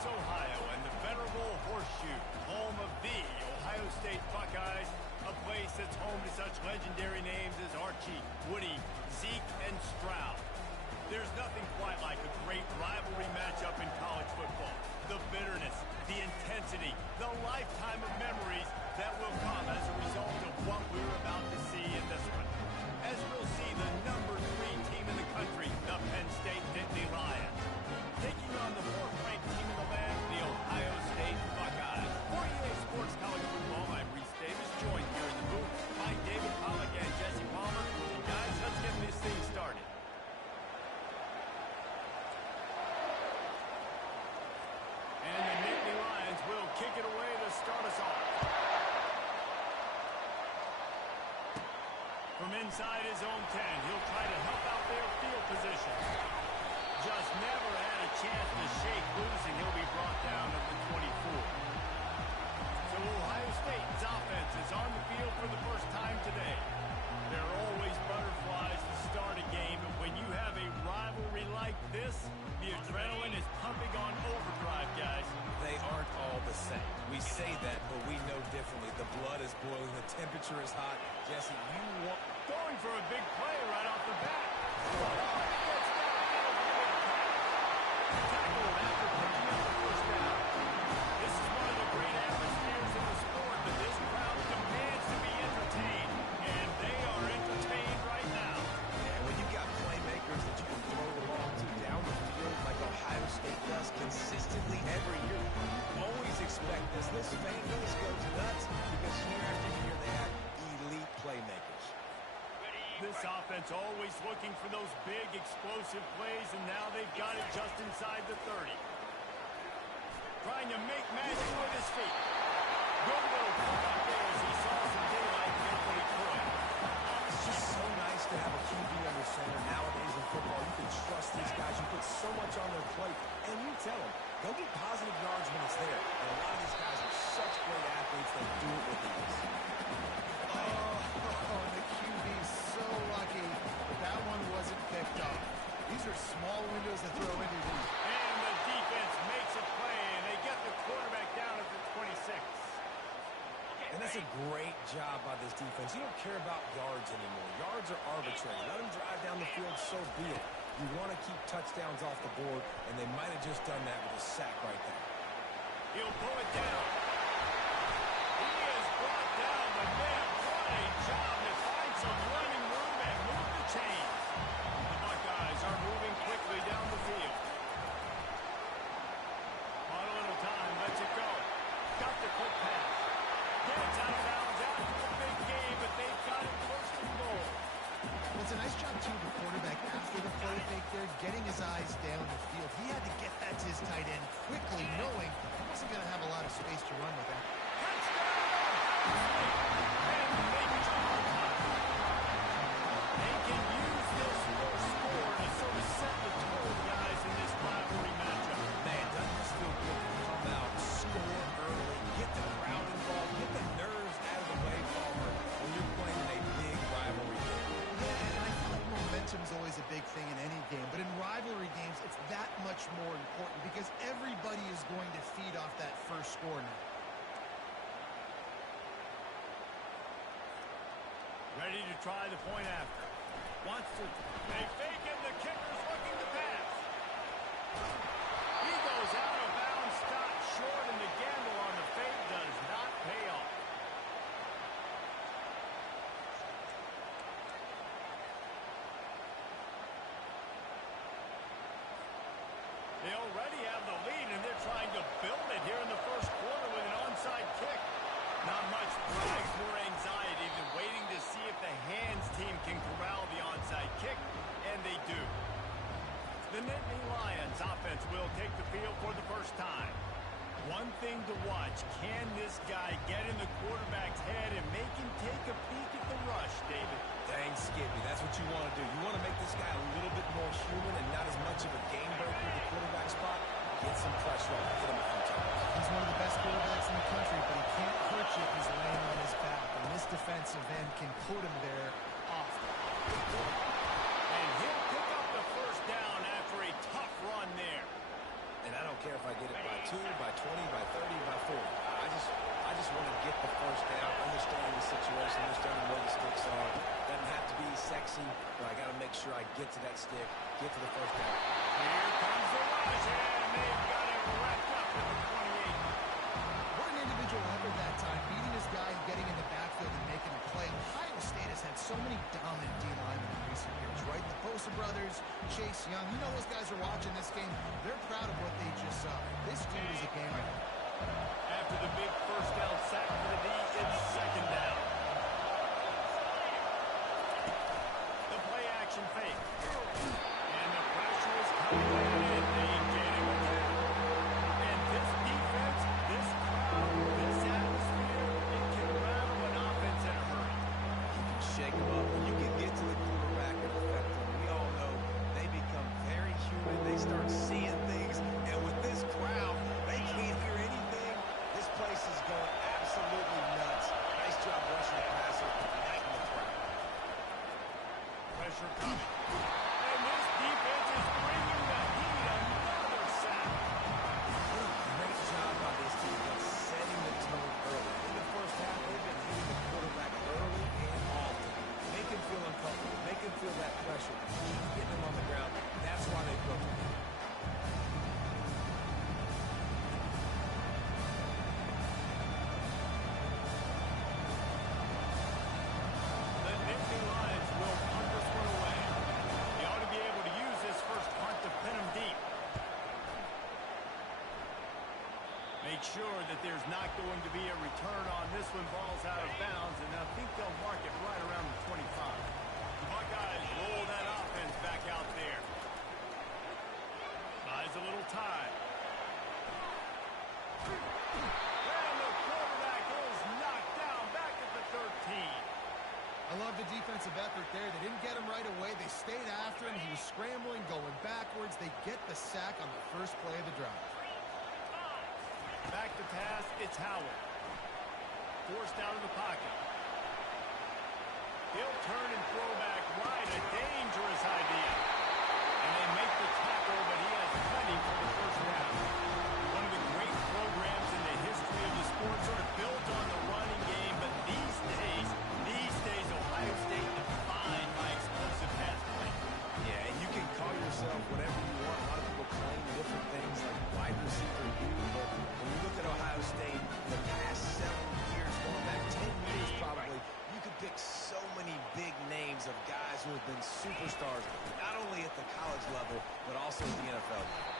Columbus, Ohio, and the venerable Horseshoe, home of the Ohio State Buckeyes, a place that's home to such legendary names as Archie, Woody, Zeke, and Stroud. There's nothing quite like a great rivalry matchup in college football. The bitterness, the intensity, the lifetime of memories that will come as a result of what we're about to see in this one. As we'll see the number 3 team in the country, the Penn State Nittany Lions, taking on the 4th-ranked team in the land, the Ohio State Buckeyes. For EA Sports College Football, I'm Reese Davis, joined here in the booth by David Pollack and Jesse Palmer. And guys, let's get this thing started. And the Nittany Lions will kick it away to start us off. From inside his own 10, he'll try to help out their field position. Just never had a chance to shake loose, and he'll be brought down at the 24. So Ohio State's offense is on the field for the first time today. There are always butterflies to start a game, but when you have a rivalry like this, the adrenaline is pumping on overdrive, guys. They aren't all the same. We say that, but we know differently. The blood is boiling. The temperature is hot. Jesse, you want... Going for a big play right off the bat. Tackled after picking up the first down. This is one of the great atmospheres in the sport, but this crowd demands to be entertained, and they are entertained right now. And when you've got playmakers that you can throw the ball to down the field like Ohio State does consistently every year, you always expect this. This fan base goes nuts because year after year they have elite playmakers. This offense always looking for those big, explosive plays, and now they've got it just inside the 30. Trying to make magic with his feet. Good little pull-up there as he saw some daylight and got what he could. It's just so nice to have a QB under center nowadays in football. You can trust these guys. You put so much on their plate, and you tell them, go get positive yards when it's there. And a lot of these guys are such great athletes, they do it with ease. Oh, the QB's so lucky that one wasn't picked off. These are small windows to throw into these. And the defense makes a play, and they get the quarterback down at the 26. And that's a great job by this defense. You don't care about yards anymore. Yards are arbitrary. Let them drive down the field, so be it. You want to keep touchdowns off the board, and they might have just done that with a sack right there. He'll pull it down. He is brought down, but man, what a job to find some running room and move the chains. The Buckeyes are moving quickly down the field. On a little time, lets it go. Got the quick pass. Gets out of bounds after the big game, but they've got it first and goal. Well, it's a nice job, too, the quarterback after the play fake there, getting his eyes down the field. He had to get that to his tight end quickly, knowing he wasn't going to have a lot of space to run with that. They can use this first score to sort of set the tone, guys, in this rivalry matchup. Man, doesn't this feel good to come out, score early, get the crowd involved, get the nerves out of the way, Palmer, when you're playing in a big rivalry game. Yeah, and I feel like momentum's always a big thing in any game, but in rivalry games, it's that much more important because everybody is going to feed off that first score now. Ready to try the point after. Wants to... They fake it, the kicker's looking to pass. He goes out of bounds, stopped short, and the gamble on the fake does not pay off. They already have the lead, and they're trying to build it here in the first quarter with an onside kick. Not much pride or anxiety than waiting to see if the hands team can corral the onside kick, and they do. The Nittany Lions offense will take the field for the first time. One thing to watch, can this guy get in the quarterback's head and make him take a peek at the rush, David? Dang, Skippy, that's what you want to do. You want to make this guy a little bit more human and not as much of a game breaker at the quarterback spot. Get some pressure on him, hit him a few times. He's one of the best quarterbacks in the country, but he can't hurt you if he's laying on his back. And this defensive end can put him there often. And he'll pick up the first down after a tough run there. And I don't care if I get it by 2 get to that stick, get to the first down. Here comes the rush, and they've got it wrapped up at the 28. What an individual effort that time, beating his guy and getting in the backfield and making a play. Ohio State has had so many dominant D-linemen in recent years, right? The Bosa brothers, Chase Young, you know those guys are watching this game. They're proud of what they just saw. This dude is a game winner. After the big first down sack for the D, it's second down. The play action fake. And the pressure is coming in, and they get him again. And this defense, this crowd, this atmosphere, it can rattle an offense in a hurry. You can shake them up. You can get to the quarterback and affect them. We all know they become very human. They start seeing things. And with this crowd, they can't hear anything. This place is going absolutely nuts. Nice job rushing the passer, igniting the crowd. Pressure coming. And this defense is bringing the heat. Another sack. What a great job by this defense setting the tone early. In the first half, they've been hitting the quarterback early and often. Make him feel uncomfortable. Make him feel that pressure. Keep getting him on the ground. That's why they broke him. The Nittany Lions will punt this one away. They ought to be able to use this first punt to pin them deep. Make sure that there's not going to be a return on this one. Ball's out of bounds, and I think they'll mark it right around the 25. The Buckeyes roll that offense back out there. Buys a little time. And the quarterback is knocked down back at the 13. I love the defensive effort there. They didn't get him right away. They stayed after him. He was scrambling, going backwards. They get the sack on the first play of the drive. Back to pass, it's Howard. Forced out of the pocket. He'll turn and throw back right. A dangerous idea. And they make the tackle, but he has plenty for the first down. One of the great programs in the history of the sport, sort of built on the running game, but these days, Ohio State defined by explosive pass play. Yeah, and you can call yourself whatever you want. A lot of people claim different things like wide receiver you, but when you look at Ohio State, the past several years, going back 10 years probably, you could pick so many big names of guys who have been superstars, not only at the college level, but also at the NFL level.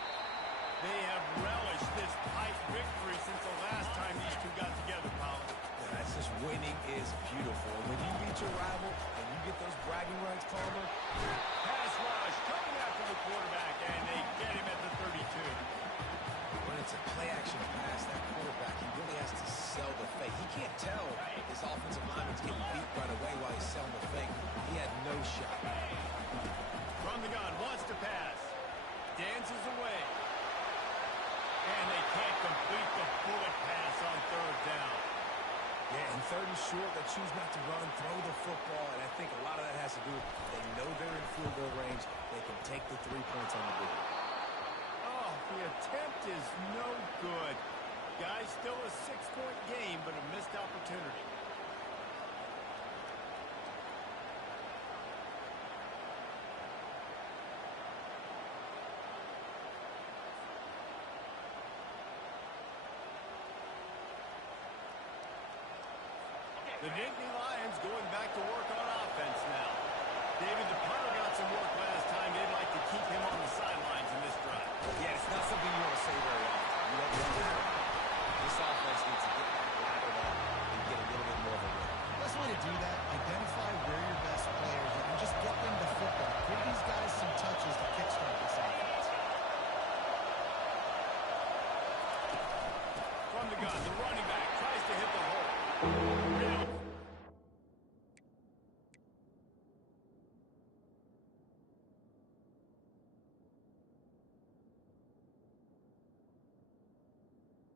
They have relished this tight victory since the last time these two got together, Colin. Yeah, that's just winning is beautiful. And when you beat your rival and you get those bragging rights, Palmer, Pass rush coming after the quarterback, and they get him at the 32. when it's a play-action pass, that quarterback, he really has to sell the fake. He can't tell his offensive lineman's getting beat right away while he's selling the fake. He had no shot. From the gun, wants to pass. Dances away. And they can't complete the bullet pass on third down. Yeah, and third and short, they choose not to run, throw the football, and I think a lot of that has to do with they know they're in field goal range. They can take the 3 points on the board. Oh, the attempt is no good. Guys, still a 6-point game, but a missed opportunity. The Nittany Lions going back to work on offense now. David, the punter got some work last time. They'd like to keep him on the sidelines in this drive. Yeah, it's not something you want to say very often. You don't want to. This offense needs to get lathered up and get a little bit more of a rhythm. Best way to do that, identify where your best players are and just get them the football. Give these guys some touches to kickstart this offense. From the gun, the running back tries to hit the hole.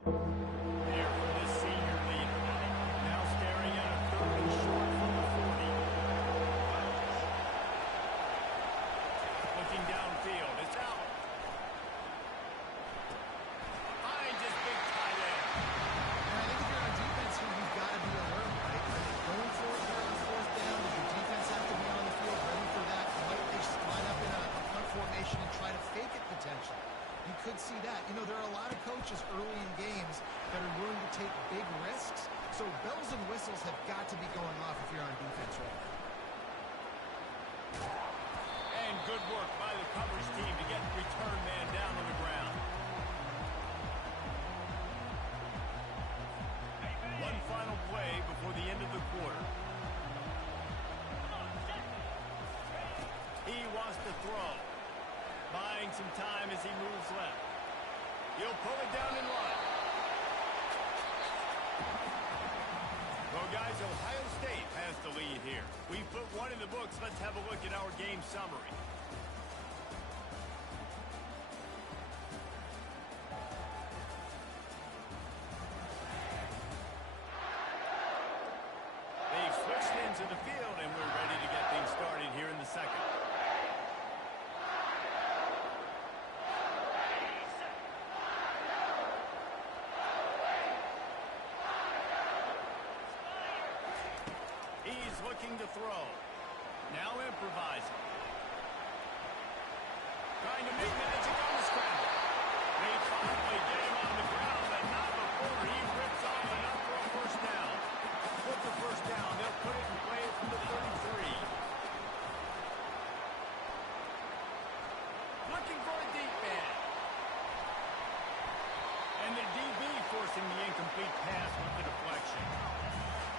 There from the senior leader. Now staring at a third and short from the 40. Looking downfield, it's out. Finds his big tight end. And I think if you're on defense here, you've got to be alert, right? Are they going for it here on fourth down? Does your defense have to be on the field ready for that? Might they line up in could see that. You know, there are a lot of coaches early in games that are willing to take big risks, so bells and whistles have got to be going off if you're on defense right now. And good work by the coverage team to get the return man down on the ground. One final play before the end of the quarter. He wants to throw. Buying some time as he moves left. He'll pull it down in line. Well, guys, Ohio State has the lead here. We put one in the books. Let's have a look at our game summary. They've switched into the field, and we're ready to get things started here in the second. He's looking to throw. Now improvising. Trying to make magic on the scramble. They finally get him on the ground, but not before he rips off enough for a first down. With the first down, they'll put it in play from the 33. Looking for a deep man. And the DB forcing the incomplete pass with the deflection.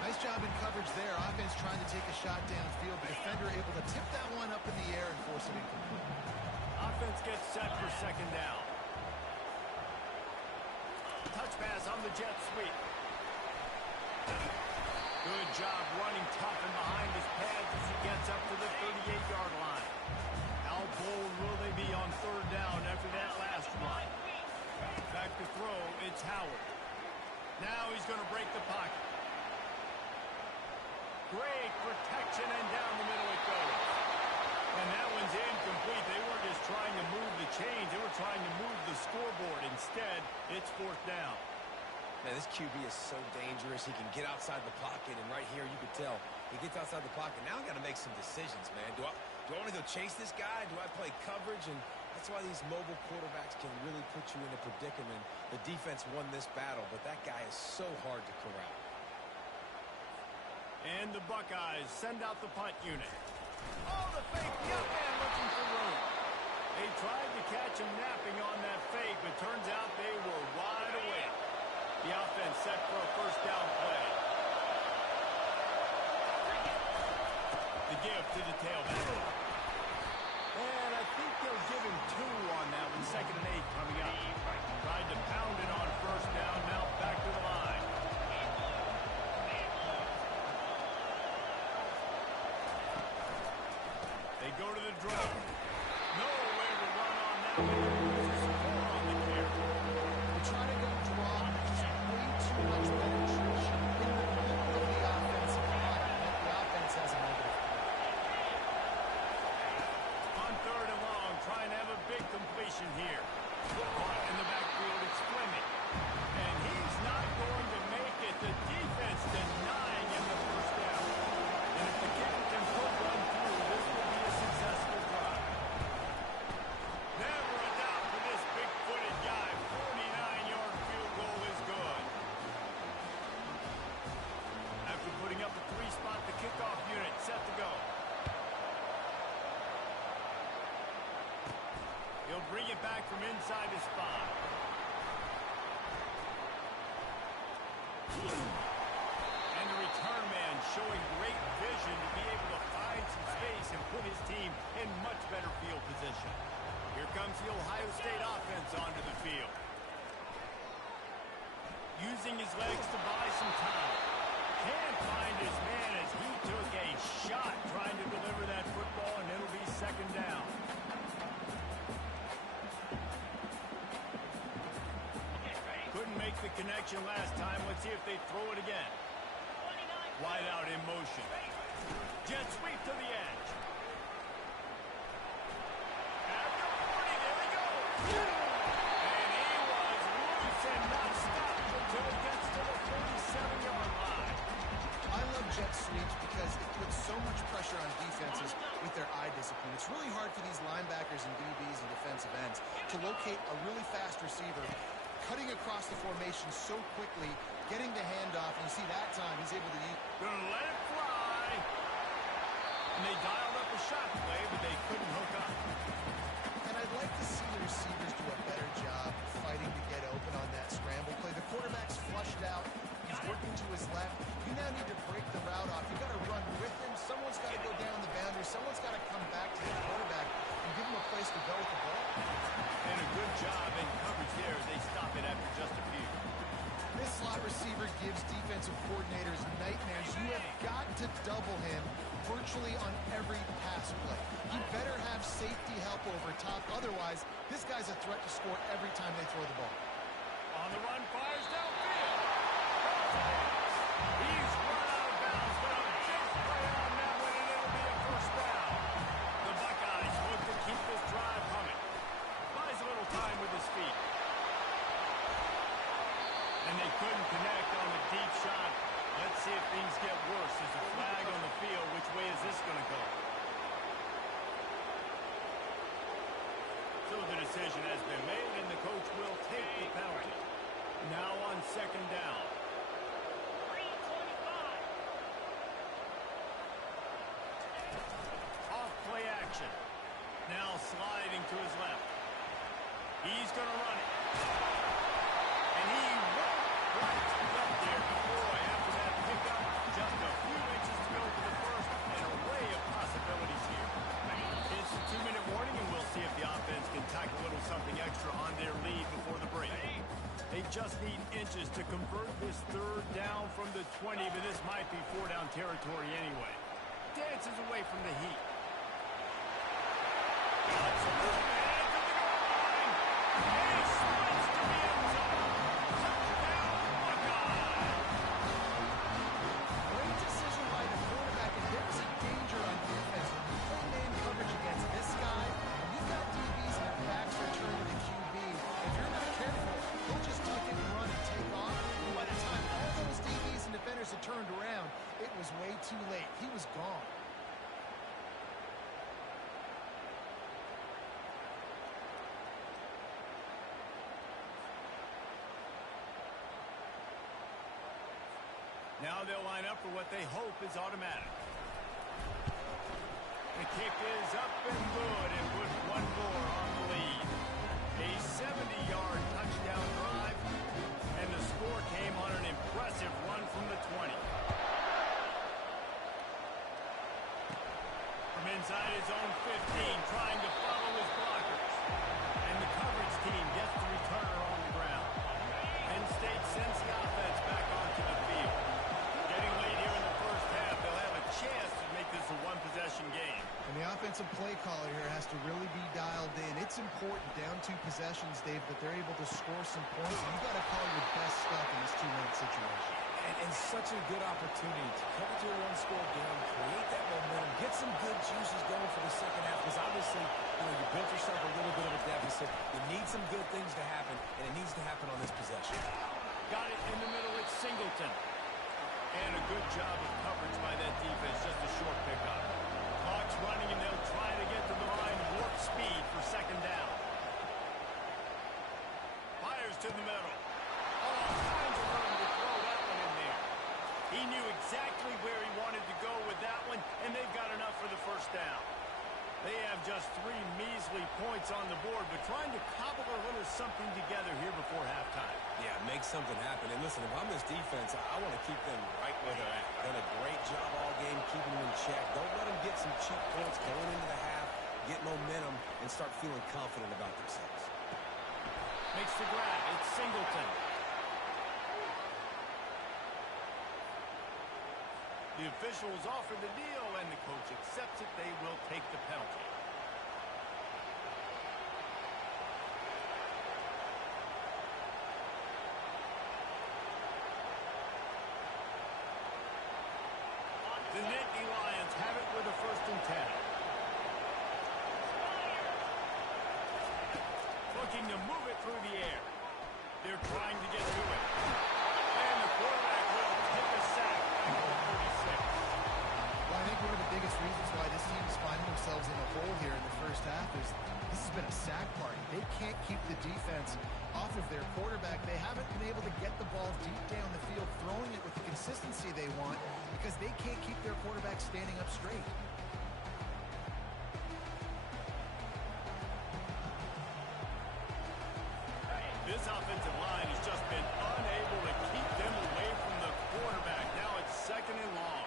Nice job in coverage there. Offense trying to take a shot downfield. The defender able to tip that one up in the air and force it incomplete. Offense gets set for second down. Touch pass on the jet sweep. Good job running tough and behind his pads as he gets up to the 38-yard line. How bold will they be on third down after that last run? Back to throw, it's Howard. Now he's going to break the pocket. Great protection, and down the middle it goes. And that one's incomplete. They weren't just trying to move the chains. They were trying to move the scoreboard. Instead, it's fourth down. Man, this QB is so dangerous. He can get outside the pocket, and right here you could tell he gets outside the pocket. Now I got to make some decisions, man. Do I want to go chase this guy? Do I play coverage? And that's why these mobile quarterbacks can really put you in a predicament. The defense won this battle, but that guy is so hard to corral. And the Buckeyes send out the punt unit. Oh, the fake. Young man looking for room. They tried to catch him napping on that fake, but turns out they were wide awake. The offense set for a first down play. The give to the tailback. And I think they'll give him 2 on that one. 2nd and 8 coming up. Tried to pound it on first down. Now back to the line. They go to the draw. Nowhere to run on that one. Just 4 on the carry. They try to go draw. Just way too much penetration in the middle of the offensive line. The offense has a negative. On third and long, trying to have a big completion here. Caught in the backfield, it's Fleming. And he's not going to make it. The defense denying him the first down. And if the kicker can put one through, this will be a successful drive. Never a doubt for this big-footed guy. 49-yard field goal is good. After putting up a 3-spot, the kickoff unit set to go. He'll bring it back from inside his spot. And the return man showing great vision to be able to find some space and put his team in much better field position. Here comes the Ohio State offense onto the field. Using his legs to buy some time. Can't find his man as he took a shot trying to deliver that football, and it'll be second down. Couldn't make the connection last time. Let's see if they throw it again. Wide out in motion. Jet sweep to the edge. After 40, there he goes. And he was loose and not stopped until he gets to the 47-yard line. I love jet sweeps because it puts so much pressure on defenses with their eye discipline. It's really hard for these linebackers and DBs and defensive ends to locate a really fast receiver, cutting across the formation so quickly, getting the handoff, and you see that time he's able to use. Gonna let it fly. And they dialed up a shot play, but they couldn't hook up. And I'd like to see the receivers do a better job fighting to get open on that scramble play. The quarterback's flushed out. He's working to his left. You now need to break the route off. You got to run with him. Someone's got to go down the boundary. Someone's got to come back to the quarterback and give him a place to go with the ball. And a good job in coverage there. They stop it after just a few. This slot receiver gives defensive coordinators nightmares. You have got to double him virtually on every pass play. You better have safety help over top. Otherwise, this guy's a threat to score every time they throw the ball. On the run, fires downfield. He's run out of bounds, but a big play on that one, and it'll be a first down. The Buckeyes look to keep this drive humming. Buys a little time with his feet. And they couldn't connect on the deep shot. Let's see if things get worse. There's a flag on the field. Which way is this going to go? So the decision has been made, and the coach will take the penalty. Now on second down. Off play action. Now sliding to his left. He's going to run it. And he went right up there. Boy, after that pickup, just a few inches to go for the first. An array of possibilities here. It's a 2-minute warning, and we'll see if the offense can tack a little something extra on their lead before the break. They just need inches to convert this third down from the 20, but this might be 4-down territory anyway. Dances away from the heat. Great decision by the quarterback, and there's a danger on defense. When you play man coverage against this guy, and you've got DBs and their backs are turned to the QB. If you're not careful, he'll just tuck it and run and take off. And by the time all those DBs and defenders had turned around, it was way too late. He was gone. Now they'll line up for what they hope is automatic. The kick is up and good, and put one more on the lead. A 70-yard touchdown drive, and the score came on an impressive run from the 20. From inside his own 15, trying to follow his blockers. And the coverage team gets the returner on the ground. Penn State sends the offense back onto the field. Getting late here in the first half, they'll have a chance to make this a one-possession game. And the offensive play caller here has to really be dialed in. It's important, down 2 possessions, Dave, that they're able to score some points. And you got to call your best stuff in this 2-minute situation. And such a good opportunity to come to a one-score game, create that momentum, get some good juices going for the second half, because obviously, you built yourself a little bit of a deficit. You need some good things to happen, and it needs to happen on this possession. Got it in the middle, it's Singleton. And a good job of coverage by that defense, just a short pickup. Clock's running, and they'll try to get to the line, warp speed for second down. Fires to the middle. All kinds of room to throw that one in there. He knew exactly where he wanted to go with that one, and they've got enough for the first down. They have just 3 measly points on the board, but trying to cobble a little something together here before halftime. Yeah, make something happen. And listen, if I'm this defense, I want to keep them right where they're at. Done a great job all game keeping them in check. Don't let them get some cheap points going into the half, get momentum, and start feeling confident about themselves. Makes the grab. It's Singleton. The officials offer the deal, and the coach accepts it. They will take the penalty. The Nittany Lions have it with a 1st and 10. Looking to move it through the air. They're trying to get to it. And the quarterback will take a sack. think one of the biggest reasons why this team is finding themselves in a hole here in the first half is this has been a sack party. They can't keep the defense off of their quarterback. They haven't been able to get the ball deep down the field, throwing it with the consistency they want because they can't keep their quarterback standing up straight. This offensive line has just been unable to keep them away from the quarterback. Now it's second and long.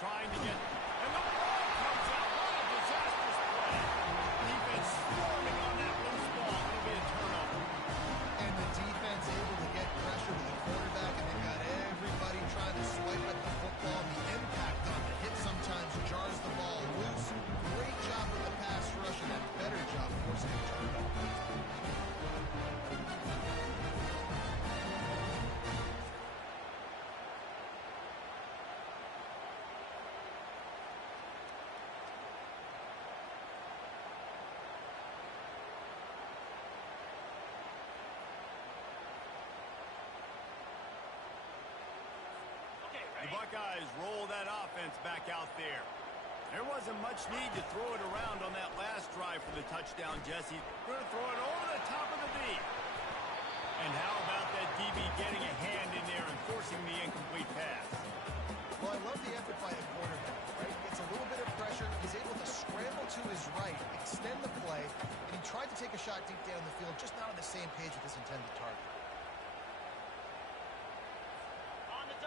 Trying to get... And the ball comes out. What a disastrous play. Defense swarming on that loose ball. It'll be a turnover. And the defense able to get pressure to the quarterback, and they've got everybody trying to swipe at the football. The impact on the hit sometimes jars the ball loose. Great job with the pass rush, and a better job forcing a turnover. The Buckeyes roll that offense back out there. There wasn't much need to throw it around on that last drive for the touchdown, Jesse. We're going to throw it over the top of the D. And how about that DB getting a hand in there and forcing the incomplete pass? Well, I love the effort by the quarterback, right? He gets a little bit of pressure. He's able to scramble to his right, extend the play, and he tried to take a shot deep down the field, just not on the same page with his intended target.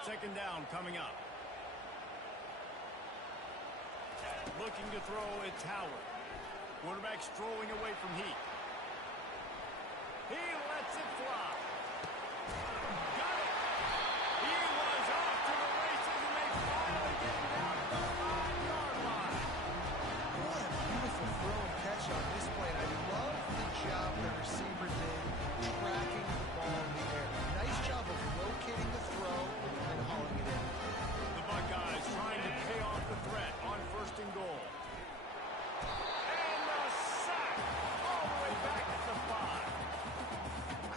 Second down coming up. Looking to throw, it's Howard. Quarterback strolling away from Heat. He lets it fly. Got it. He was off to the races, and they finally get him down to the 5-yard line. What a beautiful throw and catch on this play. And I love the job the receiver did tracking the ball in the air. Nice job of locating the throw and hauling it in. The Buckeyes trying to pay off the threat on first and goal. And a sack all the way back at the 5.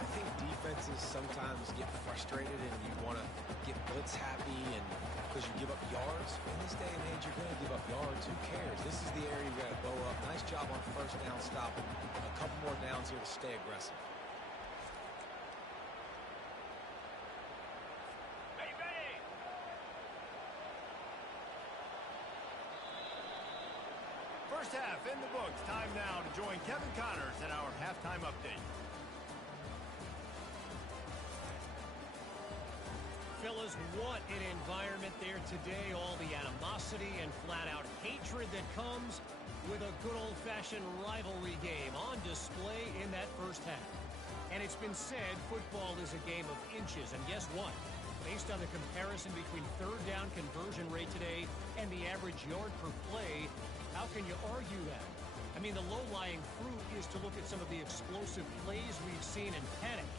I think defenses sometimes get frustrated and you want to get blitz happy and because you give up yards. In this day and age, you're going to give up yards. Who cares? This is the area you got to bow up. Nice job on first down stopping. A couple more downs here to stay aggressive. First half in the books. Time now to join Kevin Connors in our halftime update. Fellas, what an environment there today. All the animosity and flat-out hatred that comes with a good old-fashioned rivalry game on display in that first half. And it's been said football is a game of inches. And guess what? Based on the comparison between third down conversion rate today and the average yard per play, how can you argue that? I mean, the low-lying fruit is to look at some of the explosive plays we've seen in panic.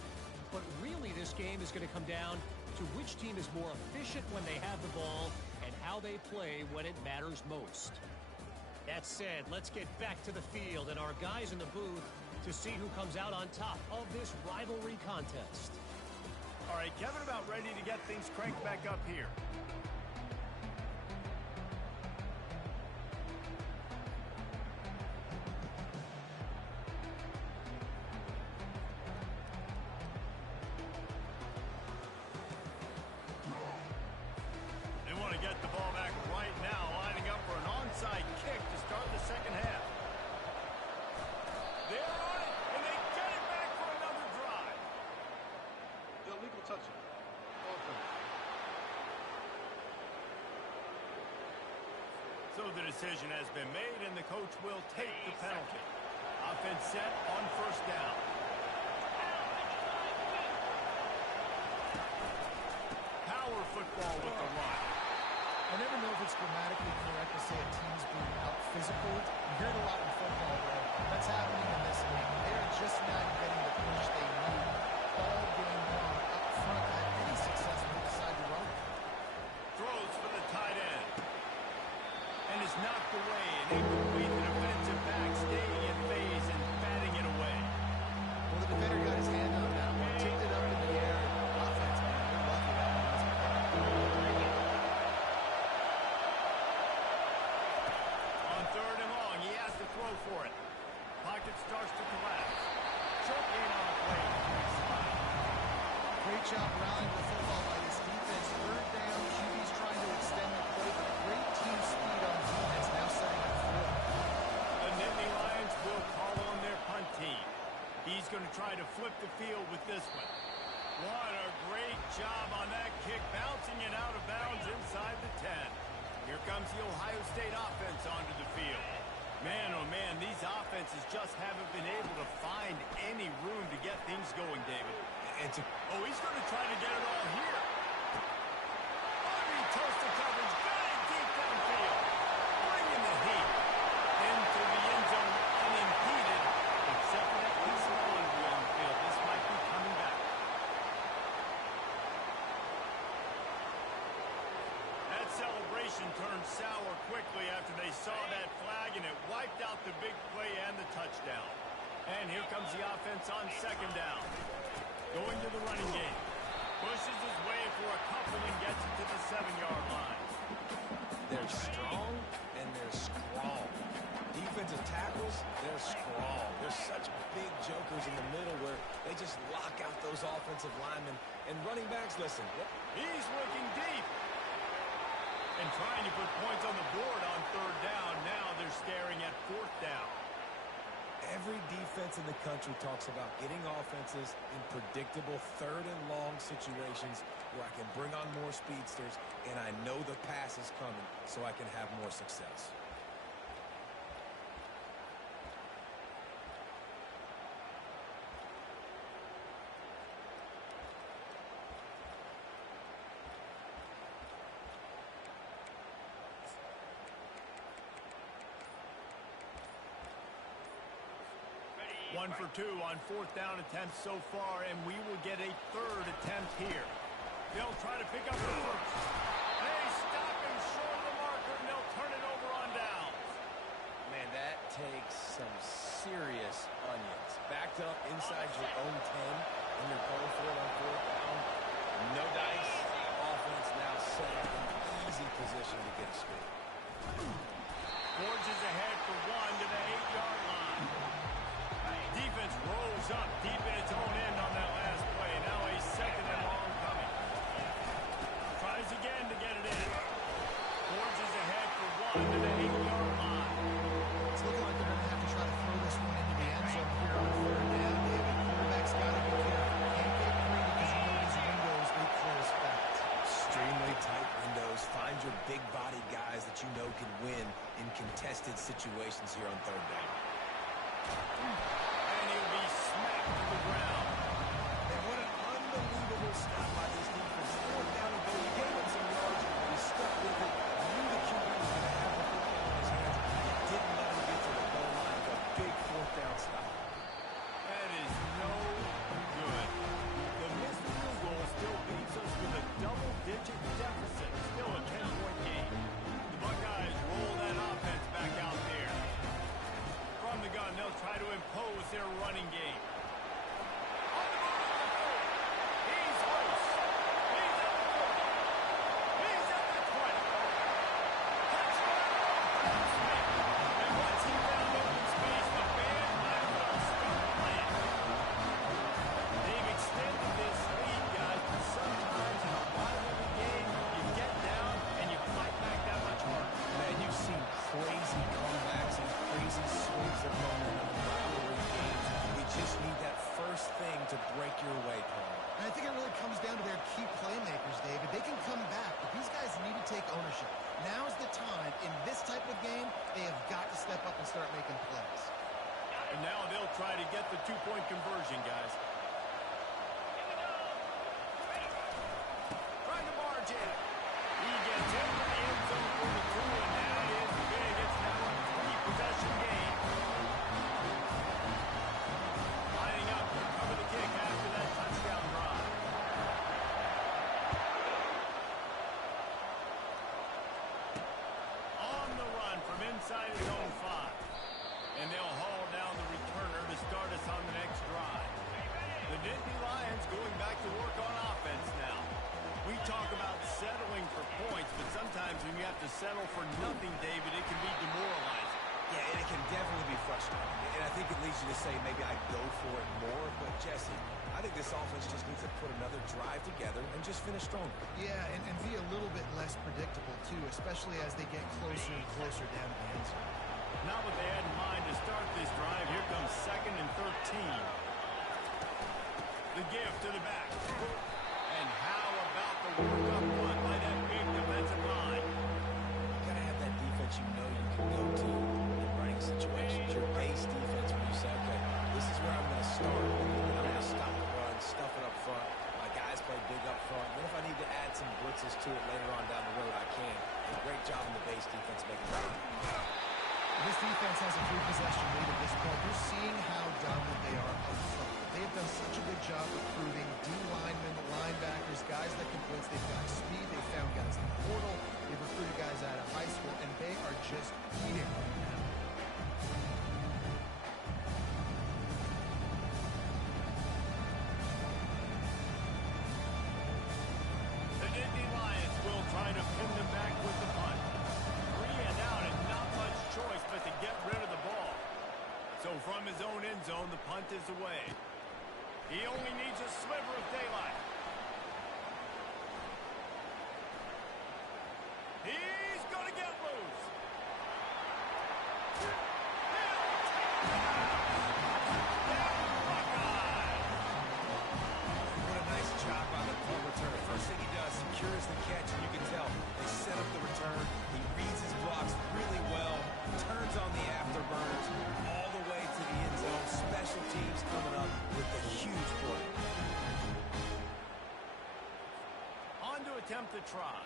But really, this game is going to come down to which team is more efficient when they have the ball and how they play when it matters most. That said, let's get back to the field and our guys in the booth to see who comes out on top of this rivalry contest. All right, Kevin, about ready to get things cranked back up here. They want to get the ball back right now, lining up for an onside kick to start the second half. They're on it, and they get it back for another drive. Illegal touching. Offense. So the decision has been made, and the coach will take the penalty. Offense set on first down. Power football with the run. I never know if it's grammatically correct to say a team's being out-physical. You hear it a lot in football, though. That's happening in this game. They're just not getting the push they need all game long up front. Had any success when they decide to run it. Throws for the tight end. And is knocked away. An incomplete, the defensive back staying in phase and batting it away. Well, the defender got his hand on that one, tipped it up in the air. Offense, man, they're lucky that one wasn't there. starts to collapse. Short gain on the play. Great job rallying the football by this defense. Third down, QB's trying to extend the play, but great team speed on defense, now setting up fourth. The Nittany Lions will call on their punt team. He's going to try to flip the field with this one. What a great job on that kick, bouncing it out of bounds inside the 10. Here comes the Ohio State offense onto the field. Man, oh man, these offenses just haven't been able to find any room to get things going, David. Oh, he's going to try to get it all here. Army toasted coverage, got it deep downfield. Bringing the heat into the end zone unimpeded, except for that piece of laundry on the field. This might be coming back. That celebration turned sour quickly after they saw that flag, and it wiped out the big play and the touchdown. And here comes the offense on second down. Going to the running game. Pushes his way for a couple and gets it to the 7-yard line. They're strong and they're scrawl. Defensive tackles, they're scrawl. They're such big jokers in the middle where they just lock out those offensive linemen. And running backs, listen. He's looking deep. And trying to put points on the board on third down. Now they're staring at fourth down. Every defense in the country talks about getting offenses in predictable third and long situations where I can bring on more speedsters and I know the pass is coming so I can have more success. One for two on fourth down attempts so far, and we will get a third attempt here. They'll try to pick up the first. They stop him short of the marker, and they'll turn it over on downs. Man, that takes some serious onions. Backed up inside your own 10, and you're going for it on fourth down. No dice. Offense now set up in an easy position to get a score. Forges ahead for one to the 8-yard line. Defense rolls up deep in its own end on that last play. Now a second and long coming. Tries again to get it in. Forges ahead for one to the 8-yard line. It's looking like they're going to have to try to throw this one into the end zone here on third down, David. Quarterback's got to be careful. Can't get free because you know these windows, they close fast. Extremely tight windows. Find your big body guys that you know can win in contested situations here on third down. And he'll be smacked to the ground. And what an unbelievable stop by this defense. Fourth down and goal. He gave him some yards. He stuck with it. Knew the QB was going to have the football in his hands. He didn't let him get to the goal line. A big fourth down stop. That is no good. The missed field goal still leaves us with a double-digit deficit. Still a 10-point game. The Buckeyes roll that offense back out there. From the gun, they'll try to impose their running game. On the move! He's loose. He's at the 40. He's at the 20. Touchdown! And once he found open space, the band might as well start playing. They've extended this lead, guys, but sometimes in a rivalry game, you get down and you fight back that much harder. Man, you've seen crazy comebacks and crazy swings of momentum in rivalry games. We just need that first thing to break your way, Paul. And I think it really comes down to their key playmakers, David. They can come back, but these guys need to take ownership. Now's the time. In this type of game, they have got to step up and start making plays. And now they'll try to get the two-point conversion, guys. Trying to march in. He gets in the end zone for the two, and that is big. It's now a three-possession game. Lining up to cover the kick after that touchdown drive. On the run from inside his own 5. And they'll haul down the returner to start us on the next drive. The Nittany Lions going back to work on offense now. We talk about settling for points, but sometimes when you have to settle for nothing, David, it can be demoralizing. Yeah, and it can definitely be frustrating. And I think it leads you to say maybe I'd go for it more. But, Jesse, I think this offense just needs to put another drive together and just finish stronger. Yeah, and be a little bit less predictable, too, especially as they get closer and closer down to the end zone. Not what they had in mind to start this drive. Here comes 2nd and 13. The give to the back. And how about the work up front by that big defensive line? You got to have that defense you know you can go to in running situations. Your base defense when you say, okay, this is where I'm going to start. And I'm going to stop the run, stuff it up front. My guys play big up front. Then if I need to add some blitzes to it later on down the road, I can. And a great job in the base defense making that. This defense has a 3-possession lead at this point. You're seeing how dominant they are up front. They have done such a good job recruiting D-linemen, linebackers, guys that can blitz. They've got speed. They've found guys in the portal. They've recruited guys out of high school, and they are just eating right now. The Nittany Lions will try to pin them back with the punt. 3 and out and not much choice but to get rid of the ball. So from his own end zone, the punt is away. He only needs a sliver of daylight. He's going to get loose. What a nice job by the punt returner. First thing he does, secures the catch, and you can tell they set up the return. He reads his blocks really well, turns on the afterburners all the way to the end zone. Special teams coming up with a huge play. On to attempt the try.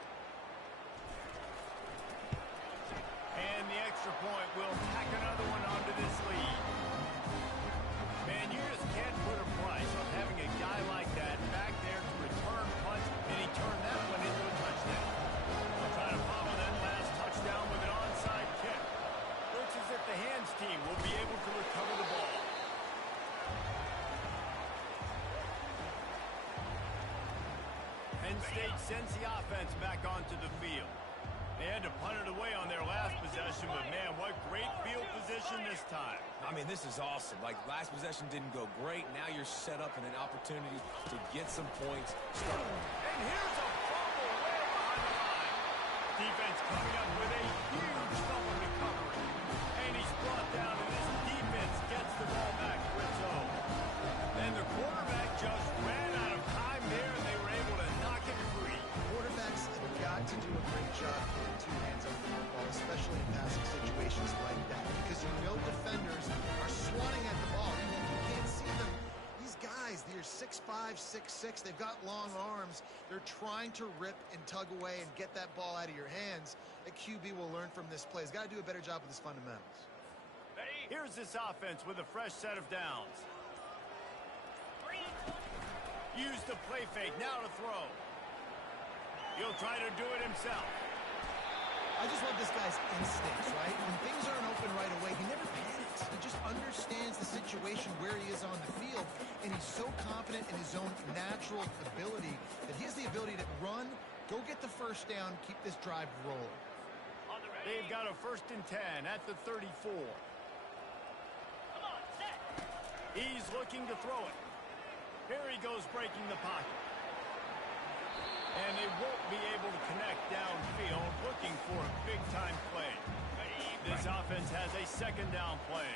And the extra point will tack another one onto this lead. Man, you just can't put a price on having a guy like that back there to return punts, and he turned that one into a touchdown. They'll try to follow that last touchdown with an onside kick. Looks as if the hands team will be able to recover the ball. Penn State sends the offense back onto the field. They had to punt it away on their last possession, but man, what great field position this time. I mean, this is awesome. Like, last possession didn't go great. Now you're set up in an opportunity to get some points. And here's a fumble way behind the line. Defense coming up with a huge fumble recovery. And he's brought down, and this defense gets the ball back for its own. And the quarterback just ran out of time there, and they were able to knock it free. Quarterbacks have got to do a great job getting 2 hands on the football, especially in passing situations like that, because you know defenders are swatting at the ball. You can't see them. These guys, they're 6'5", 6'6". They've got long arms. They're trying to rip and tug away and get that ball out of your hands. The QB will learn from this play. He's got to do a better job with his fundamentals. Here's this offense with a fresh set of downs. Use the play fake, now to throw. He'll try to do it himself. I just love this guy's instincts, right? When things aren't open right away, he never panics. He just understands the situation where he is on the field, and he's so confident in his own natural ability that he has the ability to run, go get the first down, keep this drive rolling. They've got a 1st and 10 at the 34. He's looking to throw it. Here he goes breaking the pocket. And they won't be able to connect downfield, looking for a big-time play. This offense has a 2nd down play.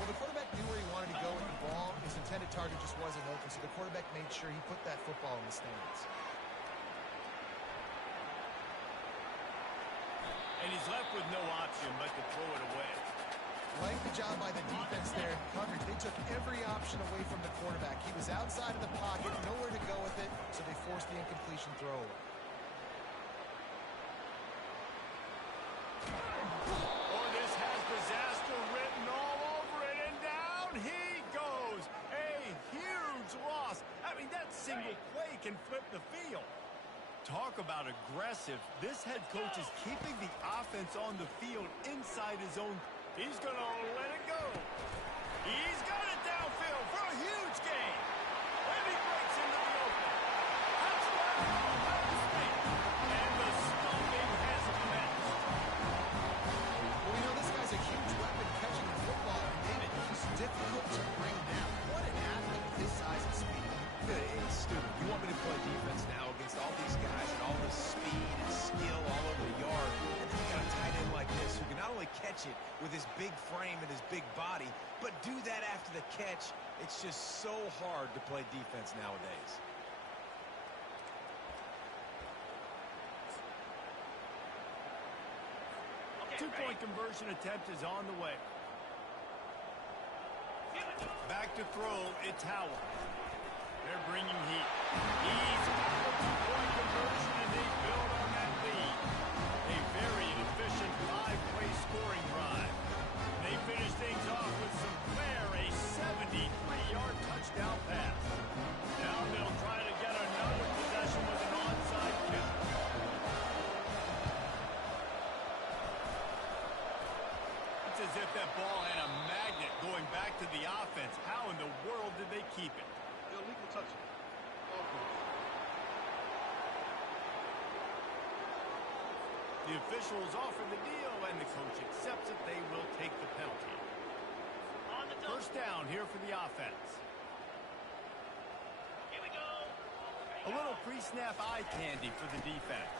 Well, the quarterback knew where he wanted to go with the ball. His intended target just wasn't open, so the quarterback made sure he put that football in the stands. And he's left with no option but to throw it away. Like the job by the defense there in coverage. They took every option away from the quarterback. He was outside of the pocket, nowhere to go with it, so they forced the incompletion throw away. Oh, this has disaster written all over it, and down he goes. A huge loss. I mean, that single play can flip the field. Talk about aggressive. This head coach is keeping the offense on the field inside his own. He's going to let it go. He's got it downfield for a huge gain. And he breaks into the open. Touchdown, Ohio State. And the stomping has commenced. Well, we know this guy's a huge want me to play defense now against all these guys and all this speed and skill all over the yard. And then you got a tight end like this who can not only catch it with his big frame and his big body, but do that after the catch. It's just so hard to play defense nowadays. Two-point conversion attempt is on the way. Back to throw, it's Howard. They're bringing heat. He's got the two-point conversion, and they build on that lead. A very efficient five-play scoring drive. They finish things off with some flair, a 73-yard touchdown pass. Now they'll try to get another possession with an onside kick. It's as if that ball had a magnet going back to the offense. How in the world did they keep it? Illegal touching. Offense. The officials offer the deal, and the coach accepts it. They will take the penalty. First down here for the offense. Here we go. A little pre-snap eye candy for the defense.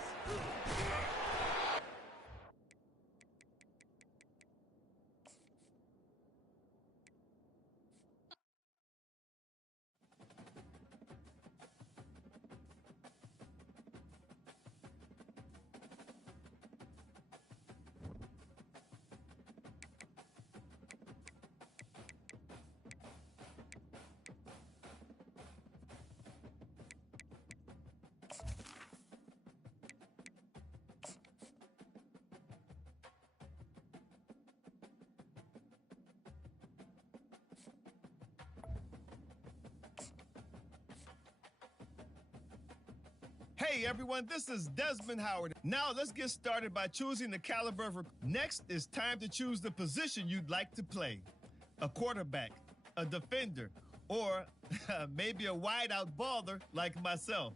Hey everyone, this is Desmond Howard. Now let's get started by choosing the caliber of. Next, it's time to choose the position you'd like to play. A quarterback, a defender, or maybe a wideout baller like myself.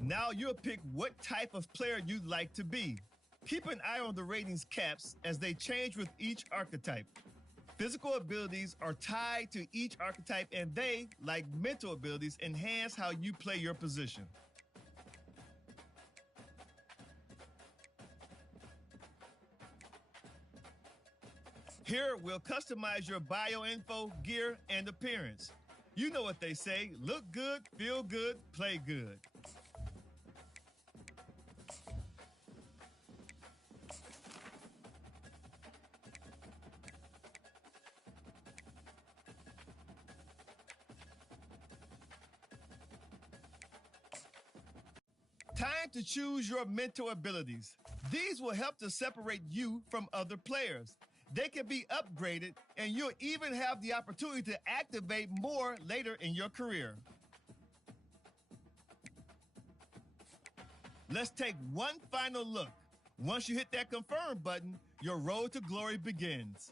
Now you'll pick what type of player you'd like to be. Keep an eye on the ratings caps as they change with each archetype. Physical abilities are tied to each archetype, and they, like mental abilities, enhance how you play your position. Here, we'll customize your bio info, gear, and appearance. You know what they say, look good, feel good, play good. Time to choose your mental abilities. These will help to separate you from other players. They can be upgraded, and you'll even have the opportunity to activate more later in your career. Let's take one final look. Once you hit that confirm button, your road to glory begins.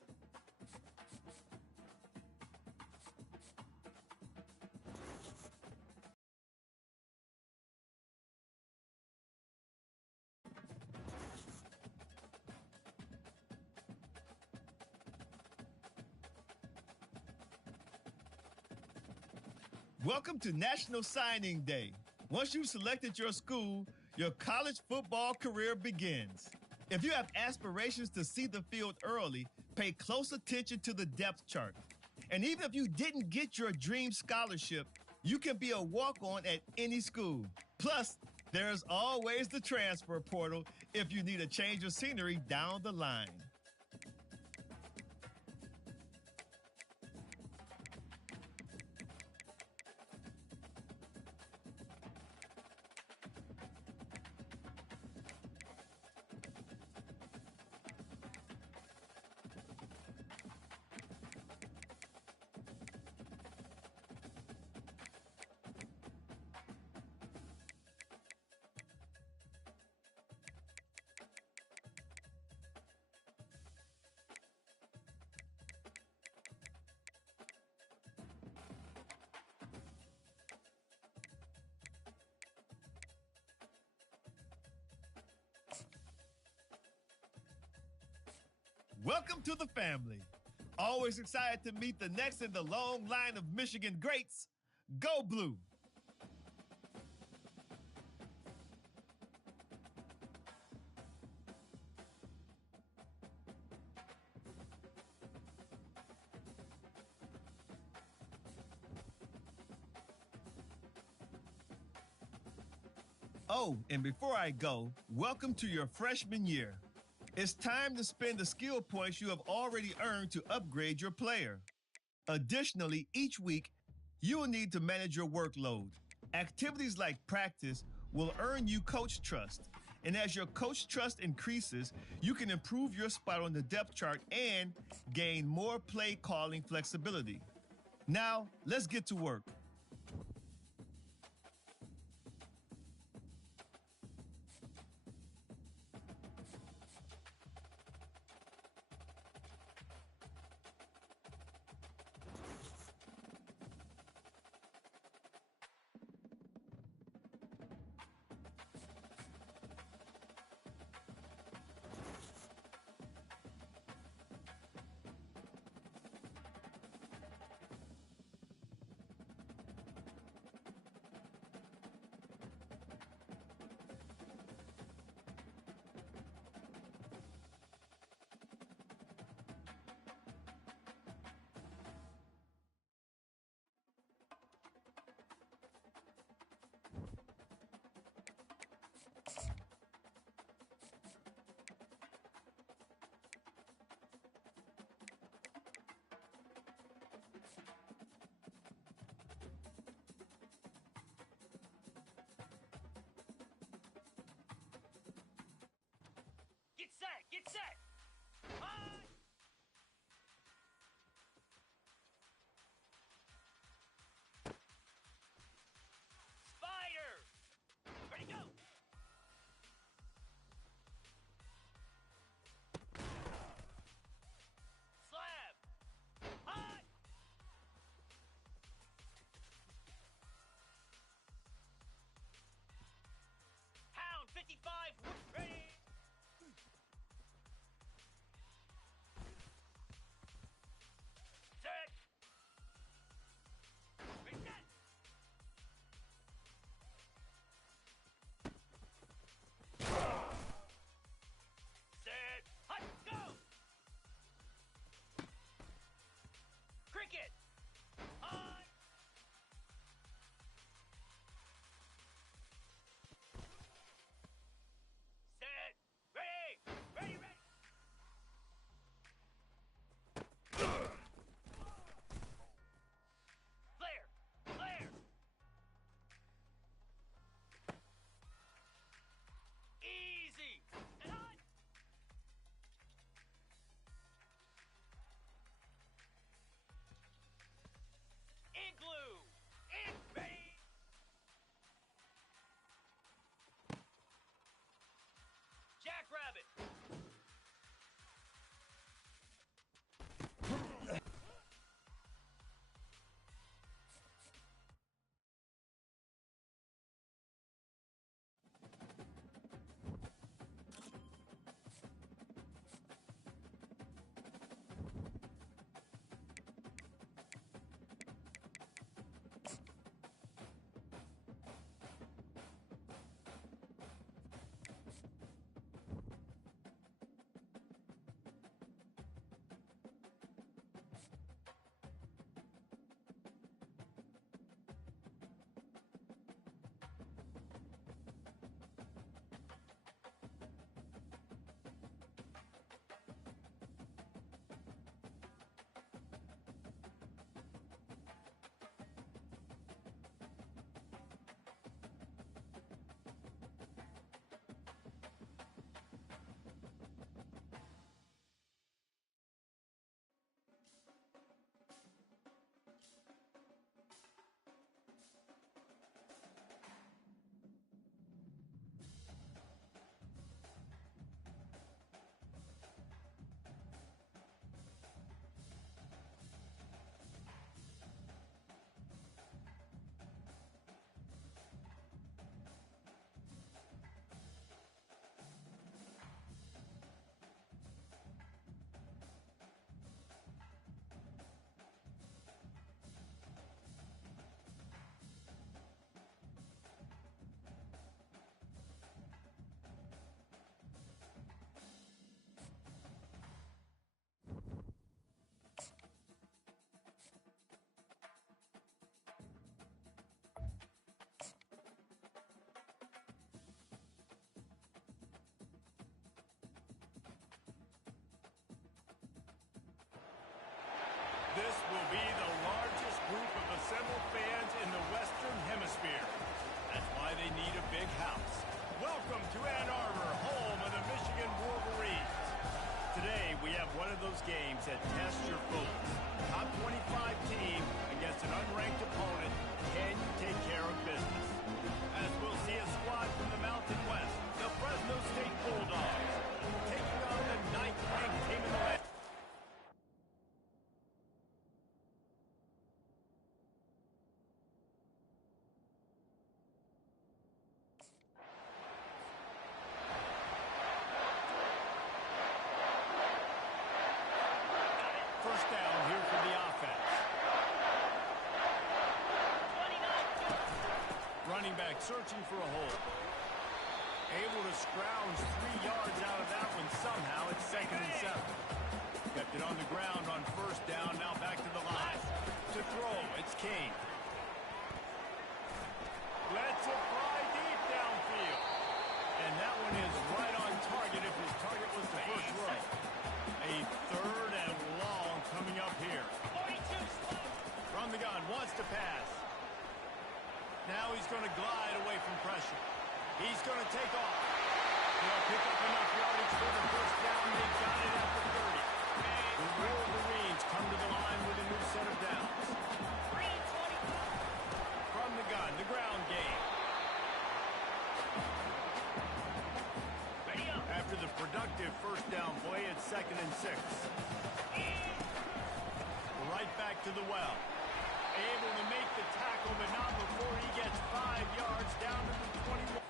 Welcome to National Signing Day. Once you've selected your school, your college football career begins. If you have aspirations to see the field early, pay close attention to the depth chart. And even if you didn't get your dream scholarship, you can be a walk-on at any school. Plus, there's always the transfer portal if you need a change of scenery down the line. Welcome to the family. Always excited to meet the next in the long line of Michigan greats. Go Blue! Oh, and before I go, welcome to your freshman year. It's time to spend the skill points you have already earned to upgrade your player. Additionally, each week, you will need to manage your workload. Activities like practice will earn you coach trust. And as your coach trust increases, you can improve your spot on the depth chart and gain more play calling flexibility. Now, let's get to work. Get set! Get set! Hi! Spider! Ready, go! Slab! Hi! Pound 55! Ready! Set! Reset! Set! Hut! Go! Cricket! Hut! Today, we have one of those games that tests your focus. Top 25 team against an unranked opponent. Can you take care of business? As we'll see a squad from the Mountain West, the Fresno State Bulldogs, taking on the 9th-ranked team in the West. First down here for the offense. Running back searching for a hole. Able to scrounge 3 yards out of that one somehow. It's 2nd and 7. Kept it on the ground on first down. Now back to the line. To throw, it's Kane. Lets it fly deep downfield. And that one is right on target if his target was the first row. A 3rd and long coming up here. From the gun, wants to pass. Now he's going to glide away from pressure. He's going to take off. He'll pick up enough yardage for the first down. They got it at the 30. The Wolverines come to the line with a new set of downs. From the gun, the ground game. After the productive first down play, it's 2nd and 6. Right back to the well. Able to make the tackle, but not before he gets 5 yards down to the 21.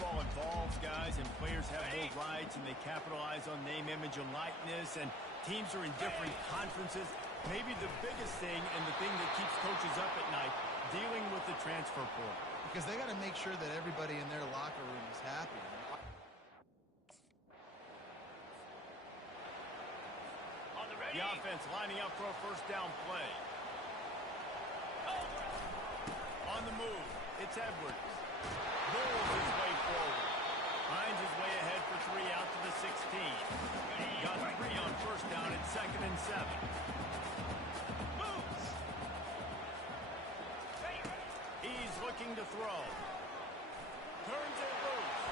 football evolves, guys, and players have more rights, and they capitalize on name, image, and likeness, and teams are in different conferences. Maybe the biggest thing and the thing that keeps coaches up at night, dealing with the transfer portal. Because they got to make sure that everybody in their locker room is happy. The offense lining up for a first down play. On the move, it's Edwards. Bowls his way forward. Finds his way ahead for 3 out to the 16. Got 3 on first down at 2nd and 7. Moves. He's looking to throw. Turns it loose.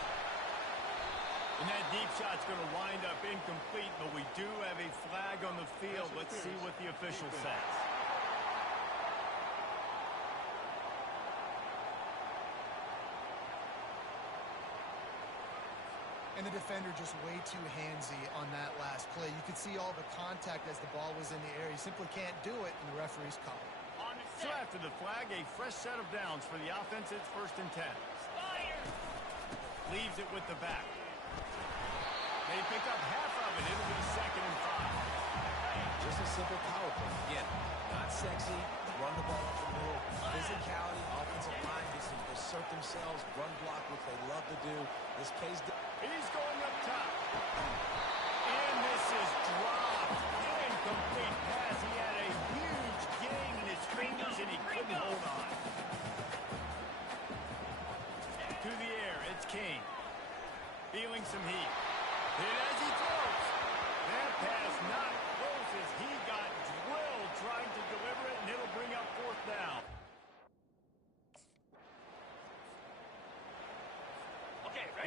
And that deep shot's going to wind up incomplete, but we do have a flag on the field. Let's see what the official says. And the defender just way too handsy on that last play. You could see all the contact as the ball was in the air. He simply can't do it, and the referee's call it. So after the flag, a fresh set of downs for the offense. It's 1st and 10. Leaves it with the back. They pick up half of it. It'll be 2nd and 5. Just a simple power play. Again, not sexy, run the ball up the middle. Physicality, offensive line just assert themselves, run block, which they love to do. This pays the... He's going up top. And this is dropped. Incomplete pass. He had a huge gain in his fingers, and he couldn't hold on. To the air, it's King. Feeling some heat. Hit as he throws. That pass not close as he got drilled trying to deliver it, and it'll bring up 4th down.